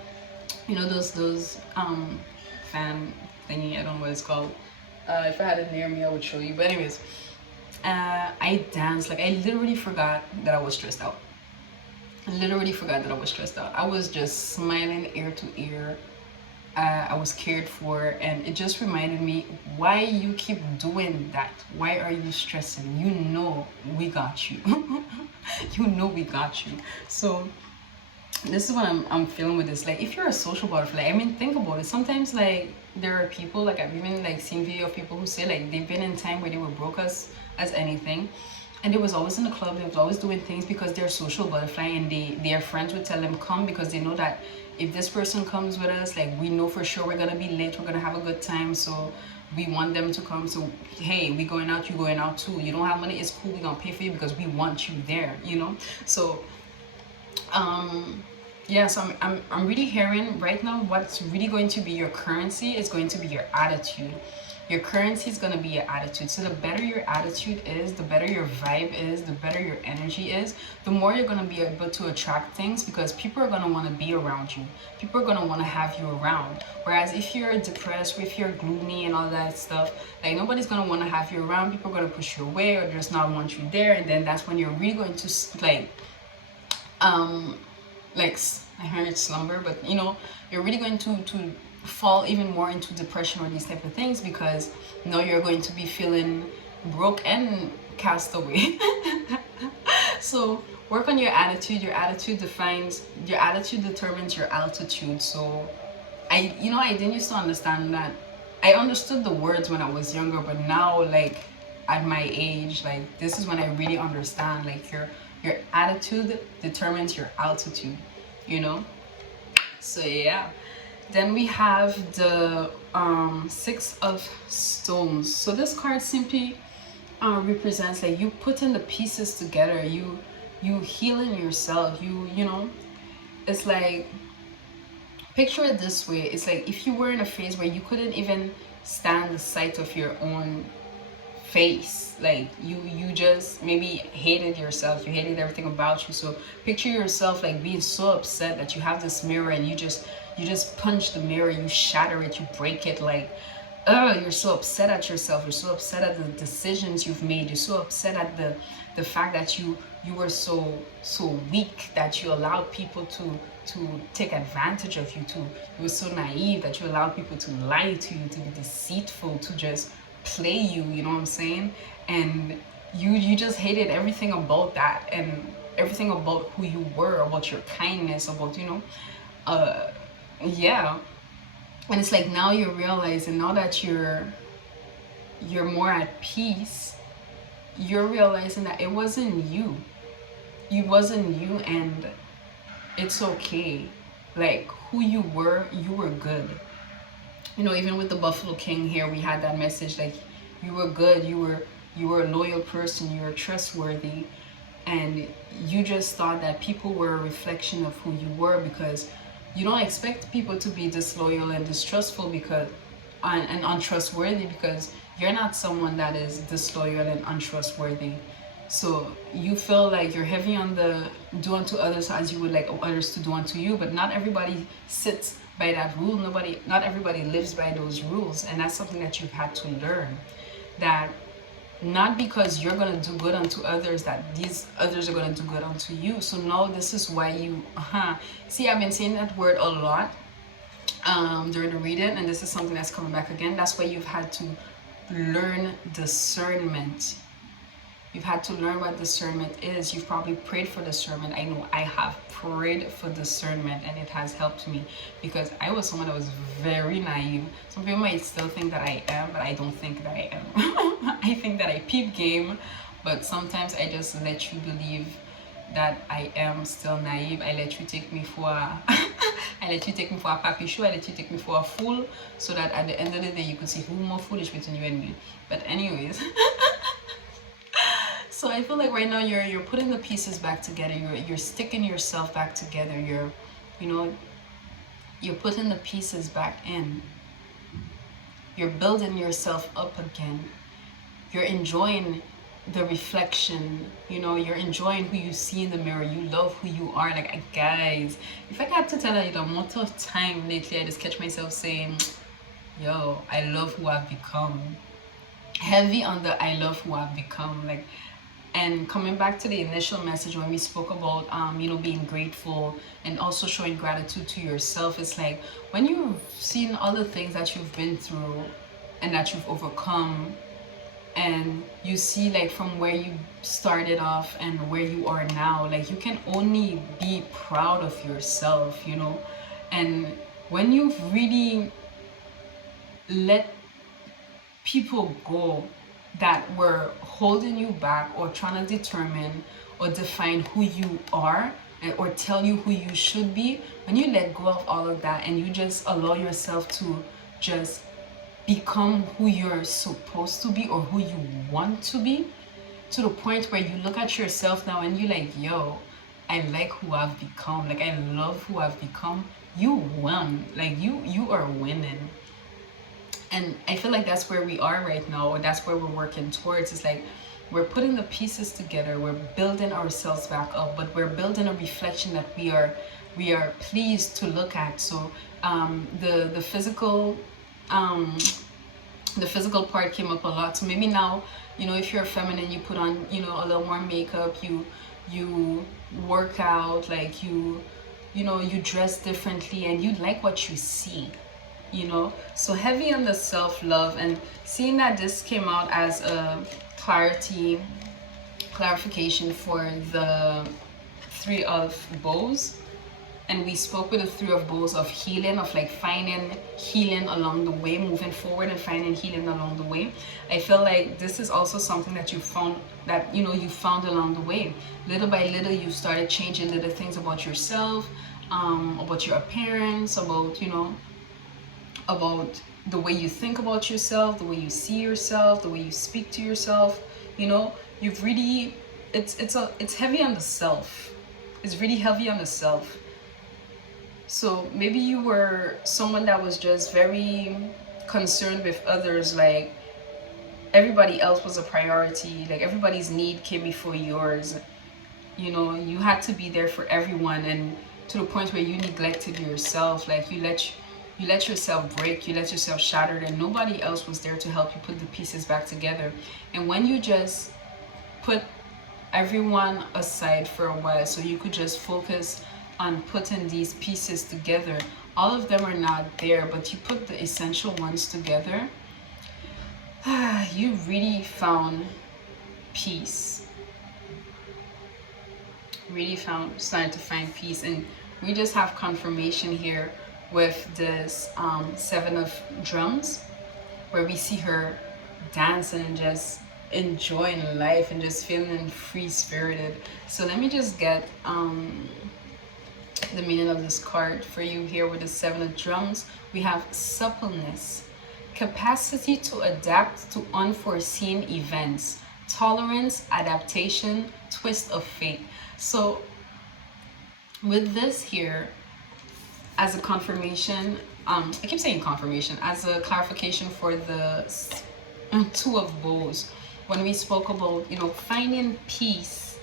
You know those fan thingy. I don't know what it's called. If I had it near me, I would show you. But anyways, I danced. Like I literally forgot that I was stressed out. I literally forgot that I was stressed out. I was just smiling ear to ear. I was cared for, and it just reminded me why you keep doing that. Why are you stressing? You know we got you. You know we got you. So this is what I'm feeling with this. Like if you're a social butterfly, I mean think about it. Sometimes like there are people, like I've even like seen video of people who say like they've been in time where they were broke as anything, and they was always in the club, they was always doing things because they're a social butterfly, and their friends would tell them come because they know that if this person comes with us, like we know for sure we're gonna be late, we're gonna have a good time, so we want them to come. So hey, we going out, you going out too. You don't have money, it's cool, we gonna pay for you because we want you there, you know. So yeah, so I'm really hearing right now what's really going to be your currency is going to be your attitude. Your currency is going to be your attitude. So the better your attitude is, the better your vibe is, the better your energy is, the more you're going to be able to attract things, because people are going to want to be around you. People are going to want to have you around. Whereas if you're depressed, if you're gloomy and all that stuff, like nobody's going to want to have you around. People are going to push you away or just not want you there. And then that's when you're really going to um like I heard slumber, but you know you're really going to fall even more into depression or these type of things, because now you're going to be feeling broke and cast away. So work on your attitude. Your attitude determines your altitude. So I didn't used to understand that. I understood the words when I was younger, but now like at my age, like this is when I really understand, like your attitude determines your altitude, you know. So yeah, then we have the Six of Stones. So this card simply represents like you putting the pieces together, you healing yourself, you know. It's like, picture it this way, it's like if you were in a phase where you couldn't even stand the sight of your own face, like you just maybe hated yourself, you hated everything about you. So picture yourself like being so upset that you have this mirror and you just punch the mirror, you shatter it, you break it, like you're so upset at yourself, you're so upset at the decisions you've made, you're so upset at the fact that you were so weak that you allowed people to take advantage of you, you were so naive that you allowed people to lie to you, to be deceitful, to just play you, you know what I'm saying? And you just hated everything about that, and everything about who you were, about your kindness, about, you know, yeah. And it's like now you're realizing, now that you're more at peace, you're realizing that it wasn't you. It wasn't you, and it's okay. Like who you were good. You know, even with the Buffalo King here, we had that message, like you were good, you were a loyal person, you were trustworthy, and you just thought that people were a reflection of who you were, because you don't expect people to be disloyal and distrustful because and untrustworthy, because you're not someone that is disloyal and untrustworthy. So you feel like you're heavy on the do unto others as you would like others to do unto you, but not everybody sits by that rule. Not everybody lives by those rules, and that's something that you've had to learn. That not because you're gonna do good unto others that these others are gonna do good unto you. So now this is why you see, I've been saying that word a lot during the reading, and this is something that's coming back again. That's why you've had to learn discernment. You've had to learn what discernment is. You've probably prayed for discernment. I know I have prayed for discernment, and it has helped me, because I was someone that was very naive. Some people might still think that I am, but I don't think that I am. I think that I peep game, but sometimes I just let you believe that I am still naive. I let you take me for I let you take me for a papi show. I let you take me for a fool, so that at the end of the day you could see who more foolish between you and me. But anyways, so I feel like right now you're putting the pieces back together. You're sticking yourself back together. You know, you're putting the pieces back in. You're building yourself up again. You're enjoying the reflection, you know, you're enjoying who you see in the mirror. You love who you are. Like, guys, if I had to tell you the amount of time lately I just catch myself saying, yo, I love who I've become. Heavy on the I love who I've become. Like, and coming back to the initial message when we spoke about you know, being grateful and also showing gratitude to yourself, it's like when you've seen all the things that you've been through and that you've overcome, and you see like from where you started off and where you are now, like you can only be proud of yourself, you know. And when you've really let people go that were holding you back or trying to determine or define who you are, or tell you who you should be, when you let go of all of that and you just allow yourself to just become who you're supposed to be or who you want to be, to the point where you look at yourself now and you're like, yo, I like who I've become, like I love who I've become, you won. Like you are winning. And I feel like that's where we are right now, or that's where we're working towards. It's like we're putting the pieces together, we're building ourselves back up, but we're building a reflection that we are pleased to look at. So the physical part came up a lot. So maybe now, you know, if you're feminine, you put on, you know, a little more makeup, you work out, like you know, you dress differently and you like what you see, you know. So heavy on the self-love, and seeing that this came out as a clarification for the Three of Bows. And we spoke with the Three of Bows of healing, of like finding healing along the way, moving forward and finding healing along the way. I feel like this is also something that you found, that, you know, you found along the way. Little by little, you started changing little things about yourself, about your appearance, about, you know, about the way you think about yourself, the way you see yourself, the way you speak to yourself. You know, you've really, it's heavy on the self. It's really heavy on the self. So maybe you were someone that was just very concerned with others, like everybody else was a priority, like everybody's need came before yours. You know, you had to be there for everyone, and to the point where you neglected yourself. Like you let yourself break, you let yourself shatter, and nobody else was there to help you put the pieces back together. And when you just put everyone aside for a while so you could just focus on putting these pieces together, all of them are not there, but you put the essential ones together, you really found peace. Really started to find peace. And we just have confirmation here with this Seven of Drums, where we see her dancing and just enjoying life and just feeling free spirited. So let me just get the meaning of this card for you here with the Seven of Drums. We have suppleness, capacity to adapt to unforeseen events, tolerance, adaptation, twist of fate. So with this here, as a confirmation, I keep saying confirmation, as a clarification for the Two of Bows, when we spoke about, you know, finding peace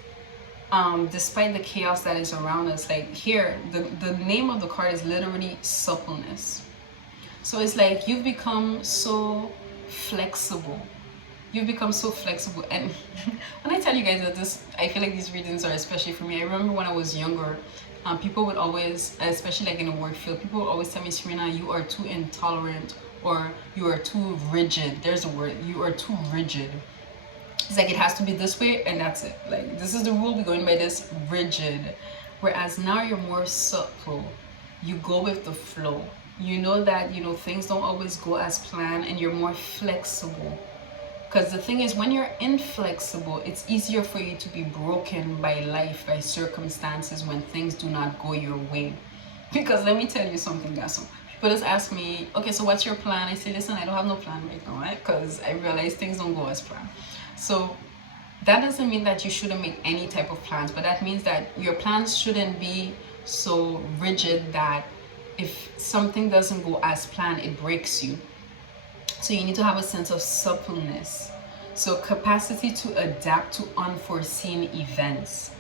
despite the chaos that is around us. Like here, the name of the card is literally suppleness. So it's like you've become so flexible. You've become so flexible. And when I tell you guys that this, I feel like these readings are especially for me. I remember when I was younger, people would always, especially like in the work field, people would always tell me, Serena, you are too intolerant, or you are too rigid. There's a word, you are too rigid. It's like it has to be this way and that's it. Like this is the rule, we're going by this, rigid. Whereas now you're more subtle. You go with the flow. You know that, you know, things don't always go as planned, and you're more flexible. Because the thing is, when you're inflexible, it's easier for you to be broken by life, by circumstances, when things do not go your way. Because let me tell you something, guys. So people just ask me, okay, so what's your plan? I say, listen, I don't have no plan right now, right? Because I realize things don't go as planned. So that doesn't mean that you shouldn't make any type of plans, but that means that your plans shouldn't be so rigid that if something doesn't go as planned, it breaks you. So you need to have a sense of suppleness. So capacity to adapt to unforeseen events.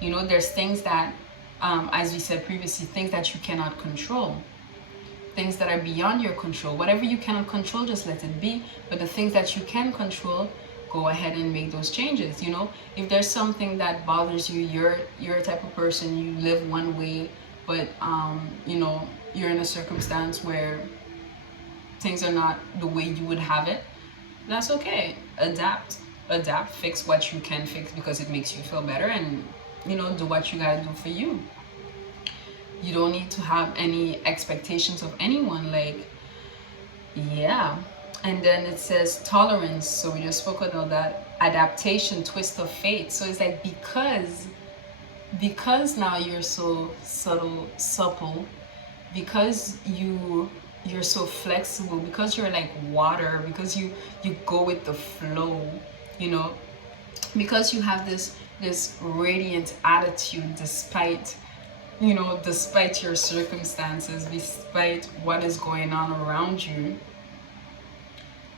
You know, there's things that, as we said previously, things that you cannot control, things that are beyond your control. Whatever you cannot control, just let it be. But the things that you can control, go ahead and make those changes. You know, if there's something that bothers you, you're a type of person, you live one way, but you know, you're in a circumstance where things are not the way you would have it, that's okay. Adapt, fix what you can fix because it makes you feel better, and you know, do what you gotta do for you. You don't need to have any expectations of anyone, like, yeah. And then it says tolerance, so we just spoke about that. Adaptation, twist of fate. So it's like, because now you're so supple, because you're so flexible, because you're like water, because you go with the flow, you know, because you have this radiant attitude despite, you know, despite your circumstances, despite what is going on around you.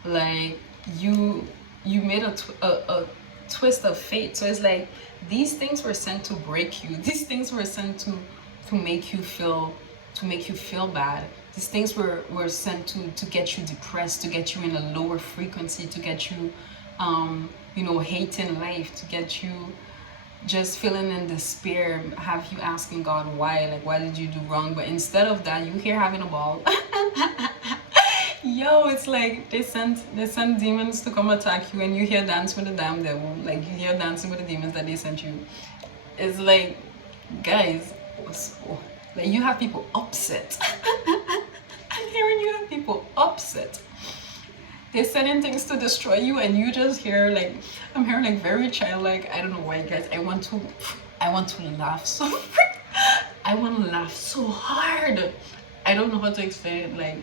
Like, you made a twist of fate. So it's like, these things were sent to break you. These things were sent to make you feel bad. These things were sent to get you depressed, to get you in a lower frequency, to get you you know, hating life, to get you just feeling in despair, have you asking God why, like, why did you do wrong? But instead of that, you here having a ball. Yo, it's like they sent demons to come attack you, and you here dancing with the damn devil. Like, you here dancing with the demons that they sent you. It's like, guys, like, you have people upset. I'm hearing you have people upset. They're sending things to destroy you, and you just hear, like, I'm hearing like very childlike. I don't know why, guys. I want to laugh so I want to laugh so hard. I don't know how to explain it. Like,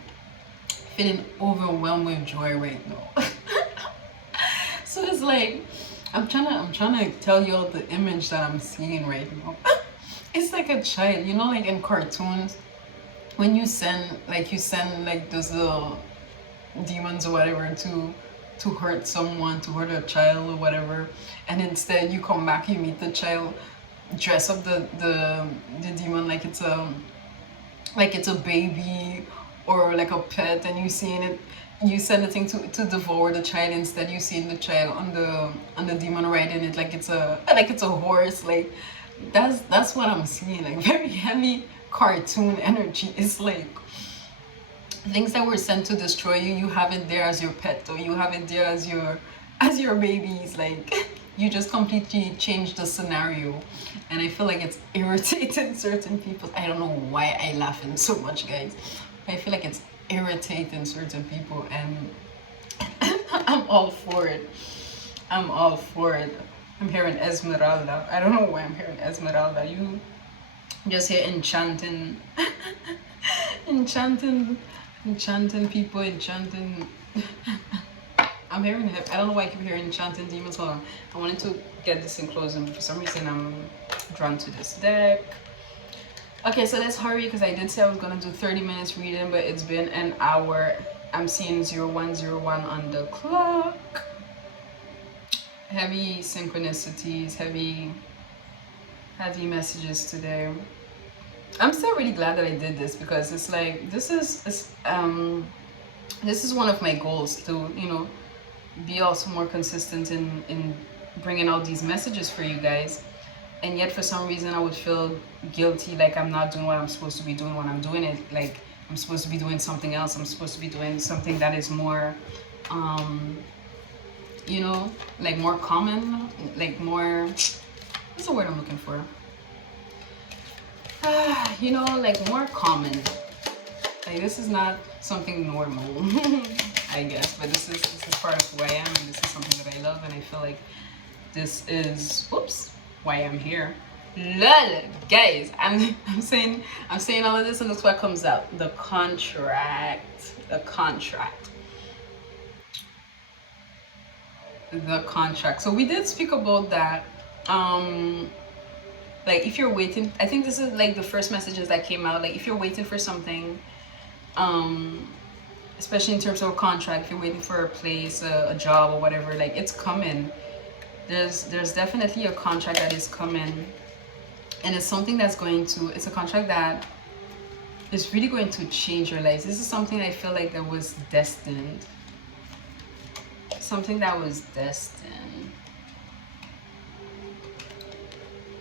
feeling overwhelmed with joy right now. So it's like, I'm trying to tell you all the image that I'm seeing right now. It's like a child, you know, like in cartoons, when you send like those demons or whatever to hurt someone, to hurt a child or whatever, and instead you come back, you meet the child, dress up the demon like it's a baby or like a pet, and you send the thing to devour the child. Instead, you see the child on the demon riding it like it's a horse. Like, that's what I'm seeing. Like, very heavy cartoon energy. It's like things that were sent to destroy you. You have it there as your pet, or you have it there as your babies. Like, you just completely changed the scenario, and I feel like it's irritating certain people. I don't know why I laughing so much, guys. I feel like it's irritating certain people, and I'm all for it. I'm all for it. I'm hearing Esmeralda. I don't know why I'm hearing Esmeralda. You just hear enchanting, enchanting people, enchanting. I'm hearing it. I don't know why I keep hearing enchanting demons. Hold on. I wanted to get this in close, and for some reason I'm drawn to this deck. Okay, so let's hurry, because I did say I was gonna do 30 minutes reading, but it's been an hour. I'm seeing 0101 on the clock. Heavy synchronicities, heavy messages today. I'm still really glad that I did this, because it's like, this is one of my goals, to, you know, be also more consistent in bringing out these messages for you guys. And yet, for some reason, I would feel guilty, like I'm not doing what I'm supposed to be doing when I'm doing it. Like, I'm supposed to be doing something else. I'm supposed to be doing something that is more, you know, like more common, like more, what's the word I'm looking for? You know, like more common. Like, this is not something normal, I guess, but this is part of who I am, and this is something that I love, and I feel like this is, why I'm here. Lol, guys, I'm saying all of this, and that's what comes out. The contract. The contract. The contract. So we did speak about that. Like if you're waiting, I think this is like the first messages that came out. Like if you're waiting for something, especially in terms of a contract, if you're waiting for a place, a job or whatever, like it's coming. There's definitely a contract that is coming, and it's something that's going to, it's a contract that is really going to change your life. This is something I feel like that was destined. Something that was destined.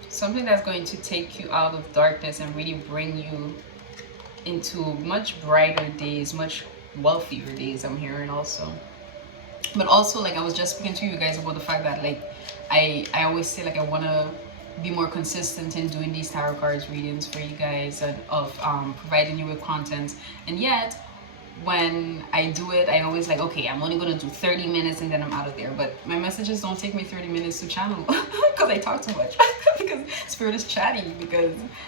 Something that's going to take you out of darkness and really bring you into much brighter days, much wealthier days, I'm hearing also. But also, like I was just speaking to you guys about the fact that like I always say like I want to be more consistent in doing these tarot cards readings for you guys, and of providing you with content. And yet when I do it, I always like, okay, I'm only gonna do 30 minutes and then I'm out of there. But my messages don't take me 30 minutes to channel because I talk too much. Because spirit is chatty,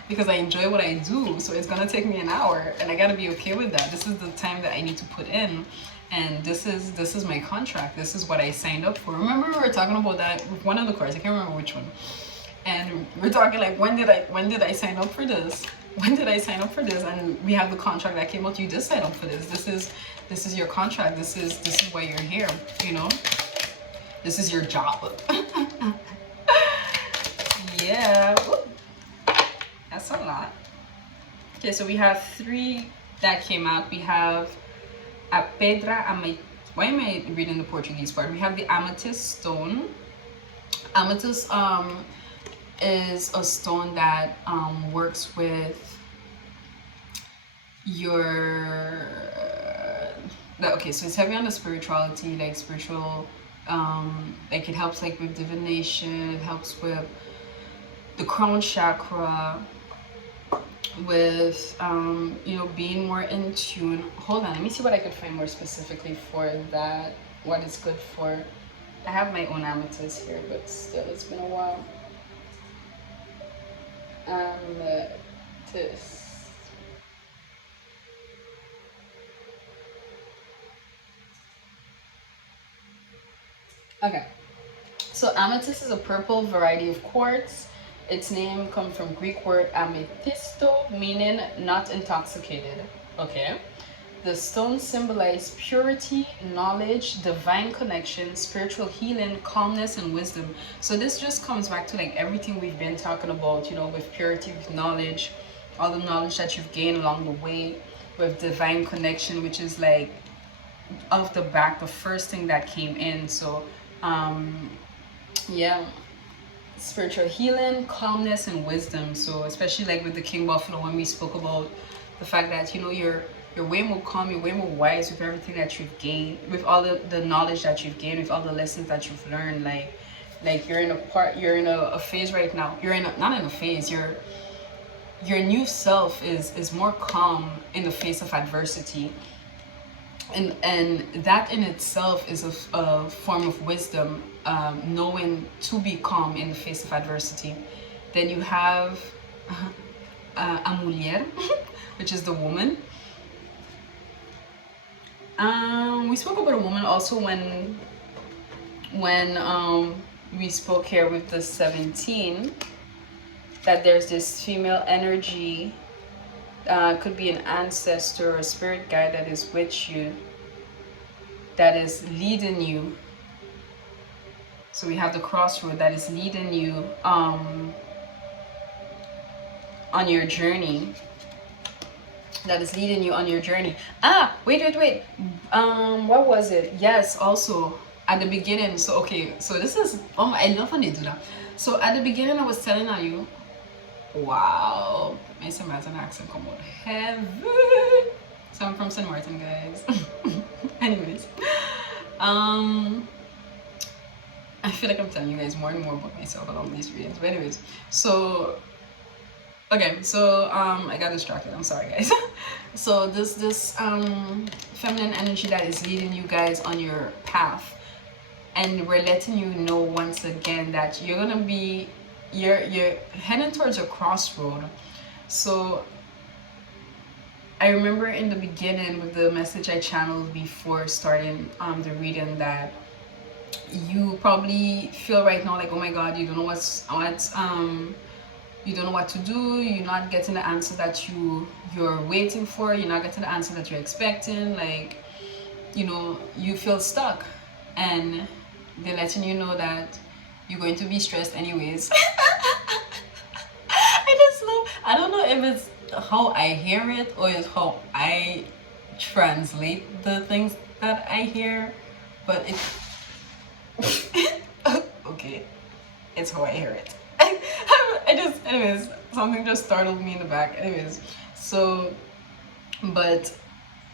because I enjoy what I do. So it's gonna take me an hour, and I gotta be okay with that. This is the time that I need to put in, and this is my contract. This is what I signed up for. Remember we were talking about that with one of the cards, I can't remember which one. And we're talking like, when did I sign up for this? When did I sign up for this? And we have the contract that came out. You did sign up for this. This is your contract. This is why you're here. You know, this is your job. Yeah, that's a lot. Okay, so we have 3 that came out. We have a pedra why am I reading the Portuguese part? We have the amethyst stone. Amethyst is a stone that works with your okay, so it's heavy on the spirituality, like spiritual, like it helps like with divination, it helps with the crown chakra, with you know, being more in tune. Hold on, let me see what I could find more specifically for that, what it's good for. I have my own amethyst here, but still it's been a while. Amethyst. Okay, so amethyst is a purple variety of quartz. Its name comes from Greek word amethysto, meaning not intoxicated. Okay. The stones symbolize purity, knowledge, divine connection, spiritual healing, calmness, and wisdom. So this just comes back to like everything we've been talking about, you know, with purity, with knowledge, all the knowledge that you've gained along the way, with divine connection, which is like off the back, the first thing that came in. So, yeah, spiritual healing, calmness, and wisdom. So especially like with the King Buffalo, when we spoke about the fact that, you know, you're way more calm, you're way more wise with everything that you've gained, with all the knowledge that you've gained, with all the lessons that you've learned. Like you're in a phase right now. You're in not in a phase. Your new self is more calm in the face of adversity, and that in itself is a form of wisdom, knowing to be calm in the face of adversity. Then you have a mulher, which is the woman. We spoke about a woman also when we spoke here with the 17, that there's this female energy, could be an ancestor or a spirit guide that is with you, that is leading you. So we have the crossroad that is leading you on your journey. That is leading you on your journey. Wait. What was it? Yes, also at the beginning. So okay, so this is, I love when they do that. So at the beginning I was telling you, wow, my St. Martin accent come out heavy. So I'm from St. Martin, guys. Anyways, I feel like I'm telling you guys more and more about myself along these readings. But anyways, so okay, so I got distracted, I'm sorry guys. So this feminine energy that is leading you guys on your path, and we're letting you know once again that you're gonna be you're heading towards a crossroad. So I remember in the beginning with the message I channeled before starting the reading, that you probably feel right now like, oh my god, you don't know what's you don't know what to do, you're not getting the answer that you're waiting for, you're not getting the answer that you're expecting, like, you know, you feel stuck, and they're letting you know that you're going to be stressed anyways. I don't know if it's how I hear it or it's how I translate the things that I hear, but it okay, it's how I hear it. I just, anyways, something just startled me in the back. Anyways, so, but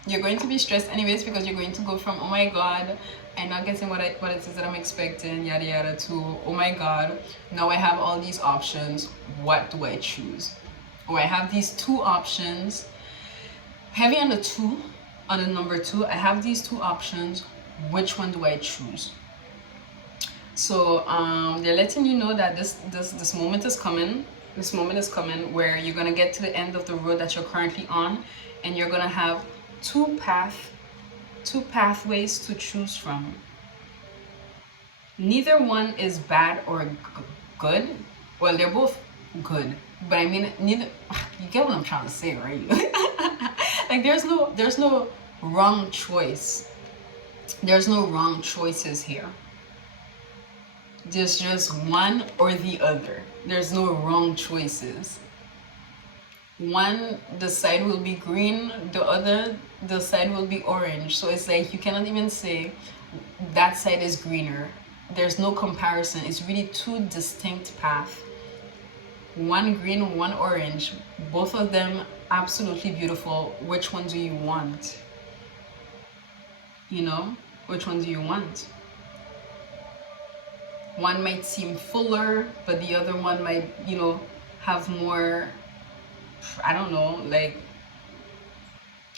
you're going to be stressed anyways, because you're going to go from, oh my god, I'm not getting what it is that I'm expecting, yada yada, to, oh my god, now I have all these options, what do I choose? Or I have these two options, heavy on the two, on the number two, I have these two options, which one do I choose? So they're letting you know that this moment is coming. This moment is coming where you're gonna get to the end of the road that you're currently on, and you're gonna have two pathways to choose from. Neither one is bad or good. Well, they're both good, but I mean, neither. You get what I'm trying to say, right? Like, there's no wrong choice. There's no wrong choices here. There's just one or the other. There's no wrong choices. One, the side will be green, the other, the side will be orange. So it's like you cannot even say that side is greener. There's no comparison. It's really two distinct paths. One green, one orange. Both of them absolutely beautiful. Which one do you want? You know, which one do you want? One might seem fuller, but the other one might, you know, have more, I don't know, like,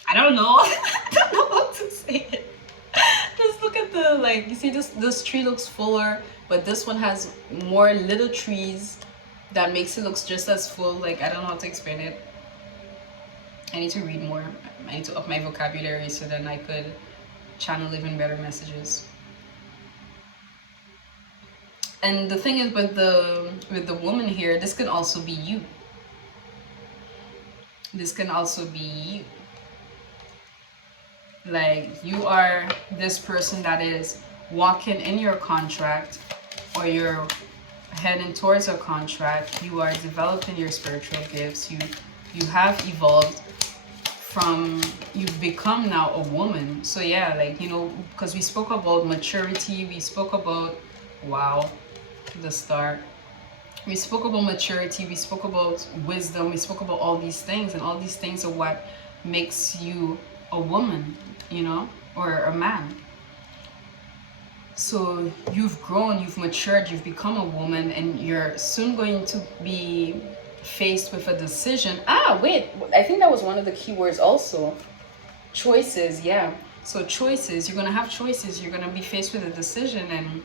I don't know. I don't know how to say it. Just look at the, like, you see this tree looks fuller, but this one has more little trees that makes it look just as full. Like, I don't know how to explain it. I need to read more. I need to up my vocabulary so then I could channel even better messages. And the thing is, with the woman here, this can also be you. This can also be you. Like, you are this person that is walking in your contract, or you're heading towards a contract. You are developing your spiritual gifts. You have evolved from, you've become now a woman. So yeah, like, you know, because we spoke about maturity, we spoke about, wow, the star, we spoke about maturity, we spoke about wisdom, we spoke about all these things, and all these things are what makes you a woman, you know, or a man. So you've grown, you've matured, you've become a woman, and you're soon going to be faced with a decision. Wait, I think that was one of the keywords also. Choices, yeah. So choices, you're gonna have choices, you're gonna be faced with a decision, and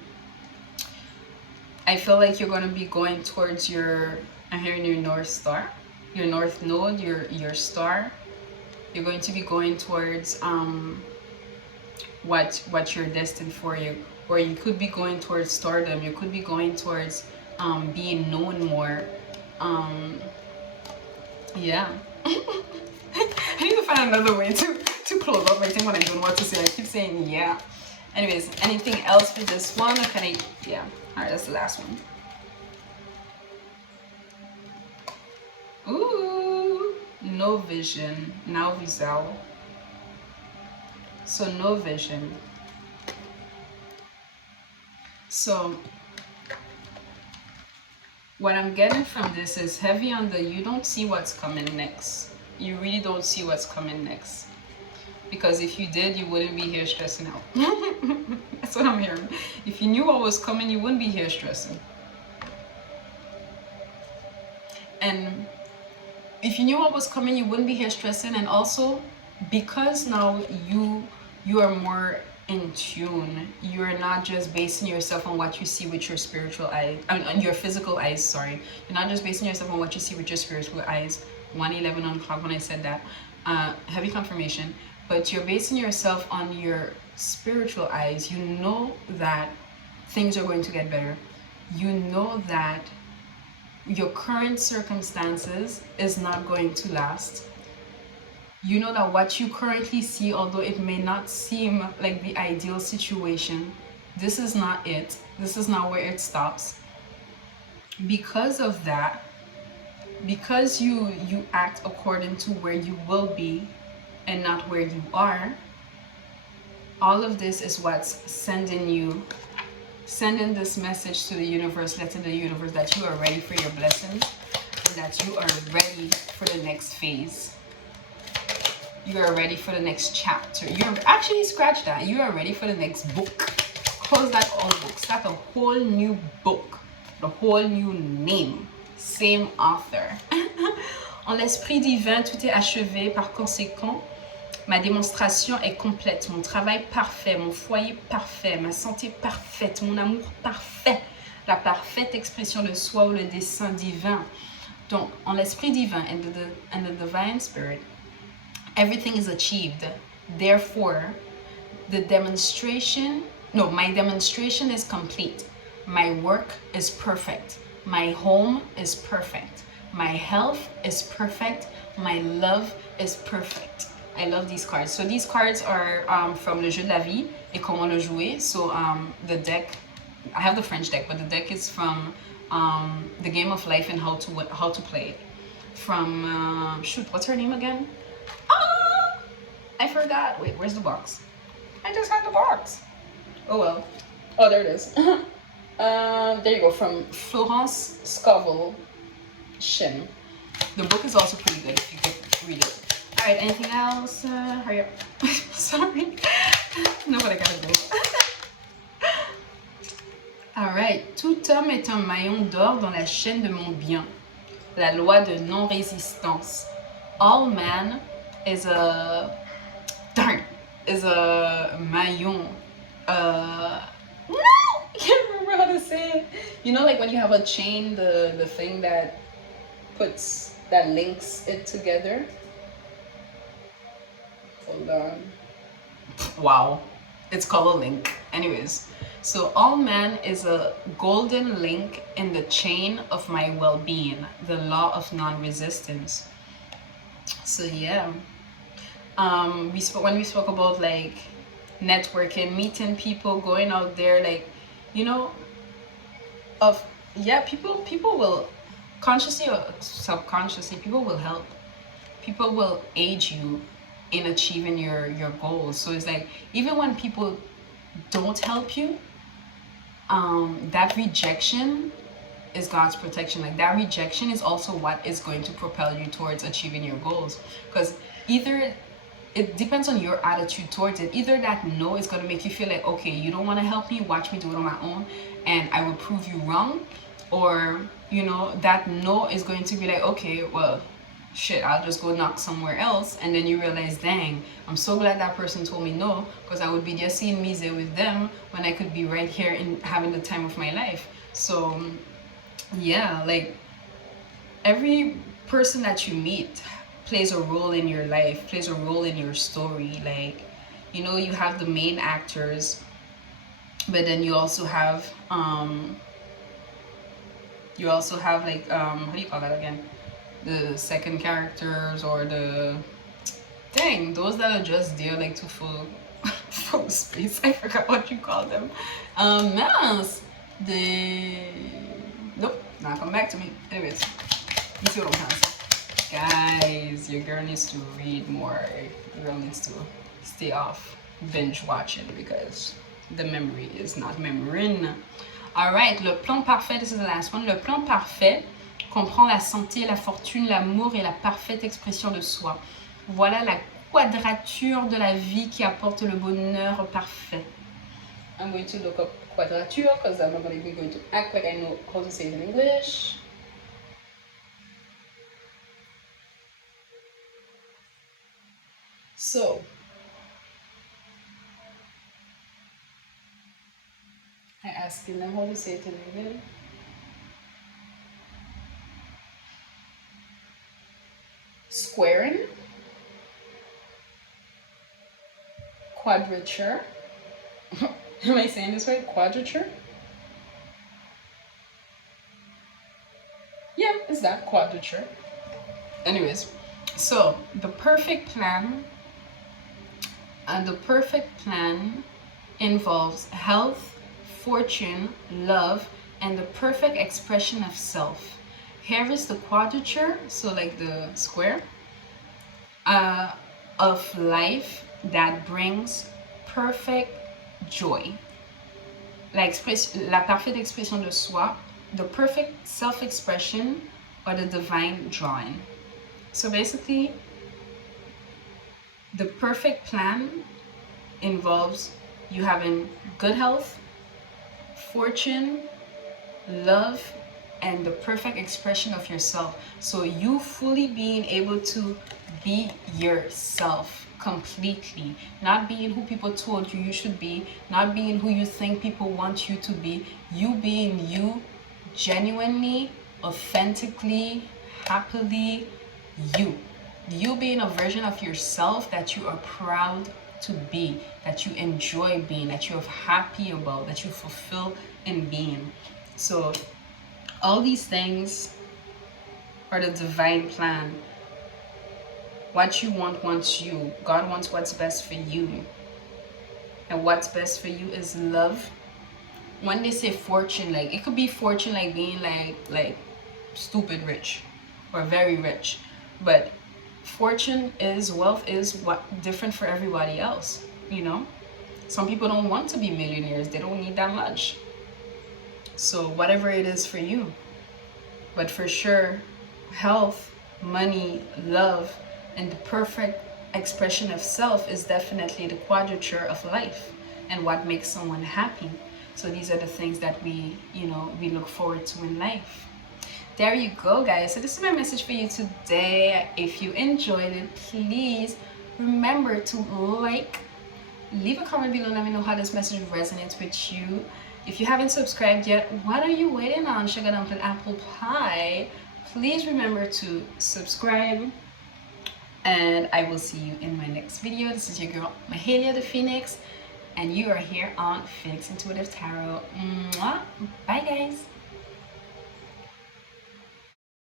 I feel like you're gonna be going towards your, I'm hearing your North Star, your North Node, your star. You're going to be going towards what you're destined for. You, or you could be going towards stardom. You could be going towards being known more. Yeah. I need to find another way to close up my thing when I don't know what to say. I keep saying yeah. Anyways, anything else for this one? Or can I? Yeah. All right, that's the last one. Ooh, no vision. Now visão. So no vision. So what I'm getting from this is heavy on the, you don't see what's coming next. You really don't see what's coming next. Because if you did, you wouldn't be here stressing out. That's what I'm hearing. If you knew what was coming, you wouldn't be here stressing. And if you knew what was coming, you wouldn't be here stressing. And also, because now you are more in tune. You're not just basing yourself on what you see with your spiritual eyes, on your physical eyes, sorry. You're not just basing yourself on what you see with your spiritual eyes. 1:11 on the clock when I said that. Heavy confirmation. But you're basing yourself on your spiritual eyes. You know that things are going to get better. You know that your current circumstances is not going to last. You know that what you currently see, although it may not seem like the ideal situation, this is not it. This is not where it stops. Because of that, because you act according to where you will be and not where you are, all of this is what's sending this message to the universe, letting the universe that you are ready for your blessings and that you are ready for the next phase. You are ready for the next chapter. You're actually, scratch that. You are ready for the next book. Close that old book. Start a whole new book. The whole new name. Same author. En l'esprit divin, tout est achevé. Par conséquent, ma démonstration est complète. Mon travail parfait. Mon foyer parfait. Ma santé parfaite. Mon amour parfait. La parfaite expression de soi ou le dessein divin. Donc, en l'esprit divin and the divine spirit, everything is achieved. Therefore, my demonstration is complete. My work is perfect. My home is perfect. My health is perfect. My love is perfect. I love these cards. So these cards are from Le Jeu de la Vie et comment le jouer. So the deck, I have the French deck, but the deck is from the Game of Life and how to play it. From shoot, what's her name again? I forgot. Wait, where's the box? I just had the box. Oh well. Oh, there it is. There you go. From Florence Scovel Shin. The book is also pretty good if you could read it. Alright, anything else? Hurry up. Sorry. No, but I gotta go. Alright. Tout homme est un maillon d'or dans la chaîne de mon bien. La loi de non-résistance. All man is a maillon. No, I can't remember how to say it. You know, like when you have a chain, the thing that links it together. Hold on. Wow, it's called a link. Anyways, so all man is a golden link in the chain of my well-being, the law of non-resistance. So yeah. When we spoke about like networking, meeting people, going out there, like, you know, people will consciously or subconsciously, people will help. People will aid you in achieving your goals. So it's like, even when people don't help you, that rejection is God's protection. Like, that rejection is also what is going to propel you towards achieving your goals. Because either it depends on your attitude towards it. Either that no is going to make you feel like, okay, you don't want to help me, watch me do it on my own and I will prove you wrong. Or, you know, that no is going to be like, okay, well, shit, I'll just go knock somewhere else. And then you realize, dang, I'm so glad that person told me no, because I would be just seeing me there with them when I could be right here and having the time of my life. So yeah, like, every person that you meet plays a role in your life, plays a role in your story. Like, you know, you have the main actors, but then you also have like how do you call that again, the second characters, or the those that are just there like to fill space. I forgot what you call them. Mince, nope, not come back to me. Anyways, you see what I'm trying to say. Guys, your girl needs to read more. Your girl needs to stay off binge watching because the memory is not remembering. Alright, le plan parfait, this is the last one. Le plan parfait comprend la santé, la fortune, l'amour et la parfaite expression de soi. Voilà la quadrature de la vie qui apporte le bonheur parfait. I'm going to look up quadrature because I'm not going to act like I know how to say it in English. So, asking them how to say it in English. Squaring, quadrature. Am I saying this right? Quadrature? Yeah, it's that quadrature. Anyways, so the perfect plan, and the perfect plan involves health, fortune, love, and the perfect expression of self. Here is the quadrature, so like the square, uh, of life that brings perfect joy. La parfaite expression de soi, the perfect self-expression, or the divine drawing. So basically, the perfect plan involves you having good health, fortune, love, and the perfect expression of yourself. So you fully being able to be yourself completely, not being who people told you should be, not being who you think people want you to be, you being you genuinely, authentically, happily, you being a version of yourself that you are proud to be, that you enjoy being, that you're happy about, that you fulfill in being. So all these things are the divine plan. What you want wants you. God wants what's best for you. And what's best for you is love. When they say fortune, like it could be fortune like being like stupid rich or very rich. But fortune is, wealth is what different for everybody else, you know? Some people don't want to be millionaires. They don't need that much. So whatever it is for you. But for sure, health, money, love, and the perfect expression of self is definitely the quadrature of life and what makes someone happy. So these are the things that we look forward to in life. There you go, guys. So this is my message for you today. If you enjoyed it, please remember to like, leave a comment below, let me know how this message resonates with you. If you haven't subscribed yet, what are you waiting on? Sugar dumpling apple pie. Please remember to subscribe, and I will see you in my next video. This is your girl Mahalia the Phoenix, and you are here on Phoenix Intuitive Tarot. Mwah. Bye, guys.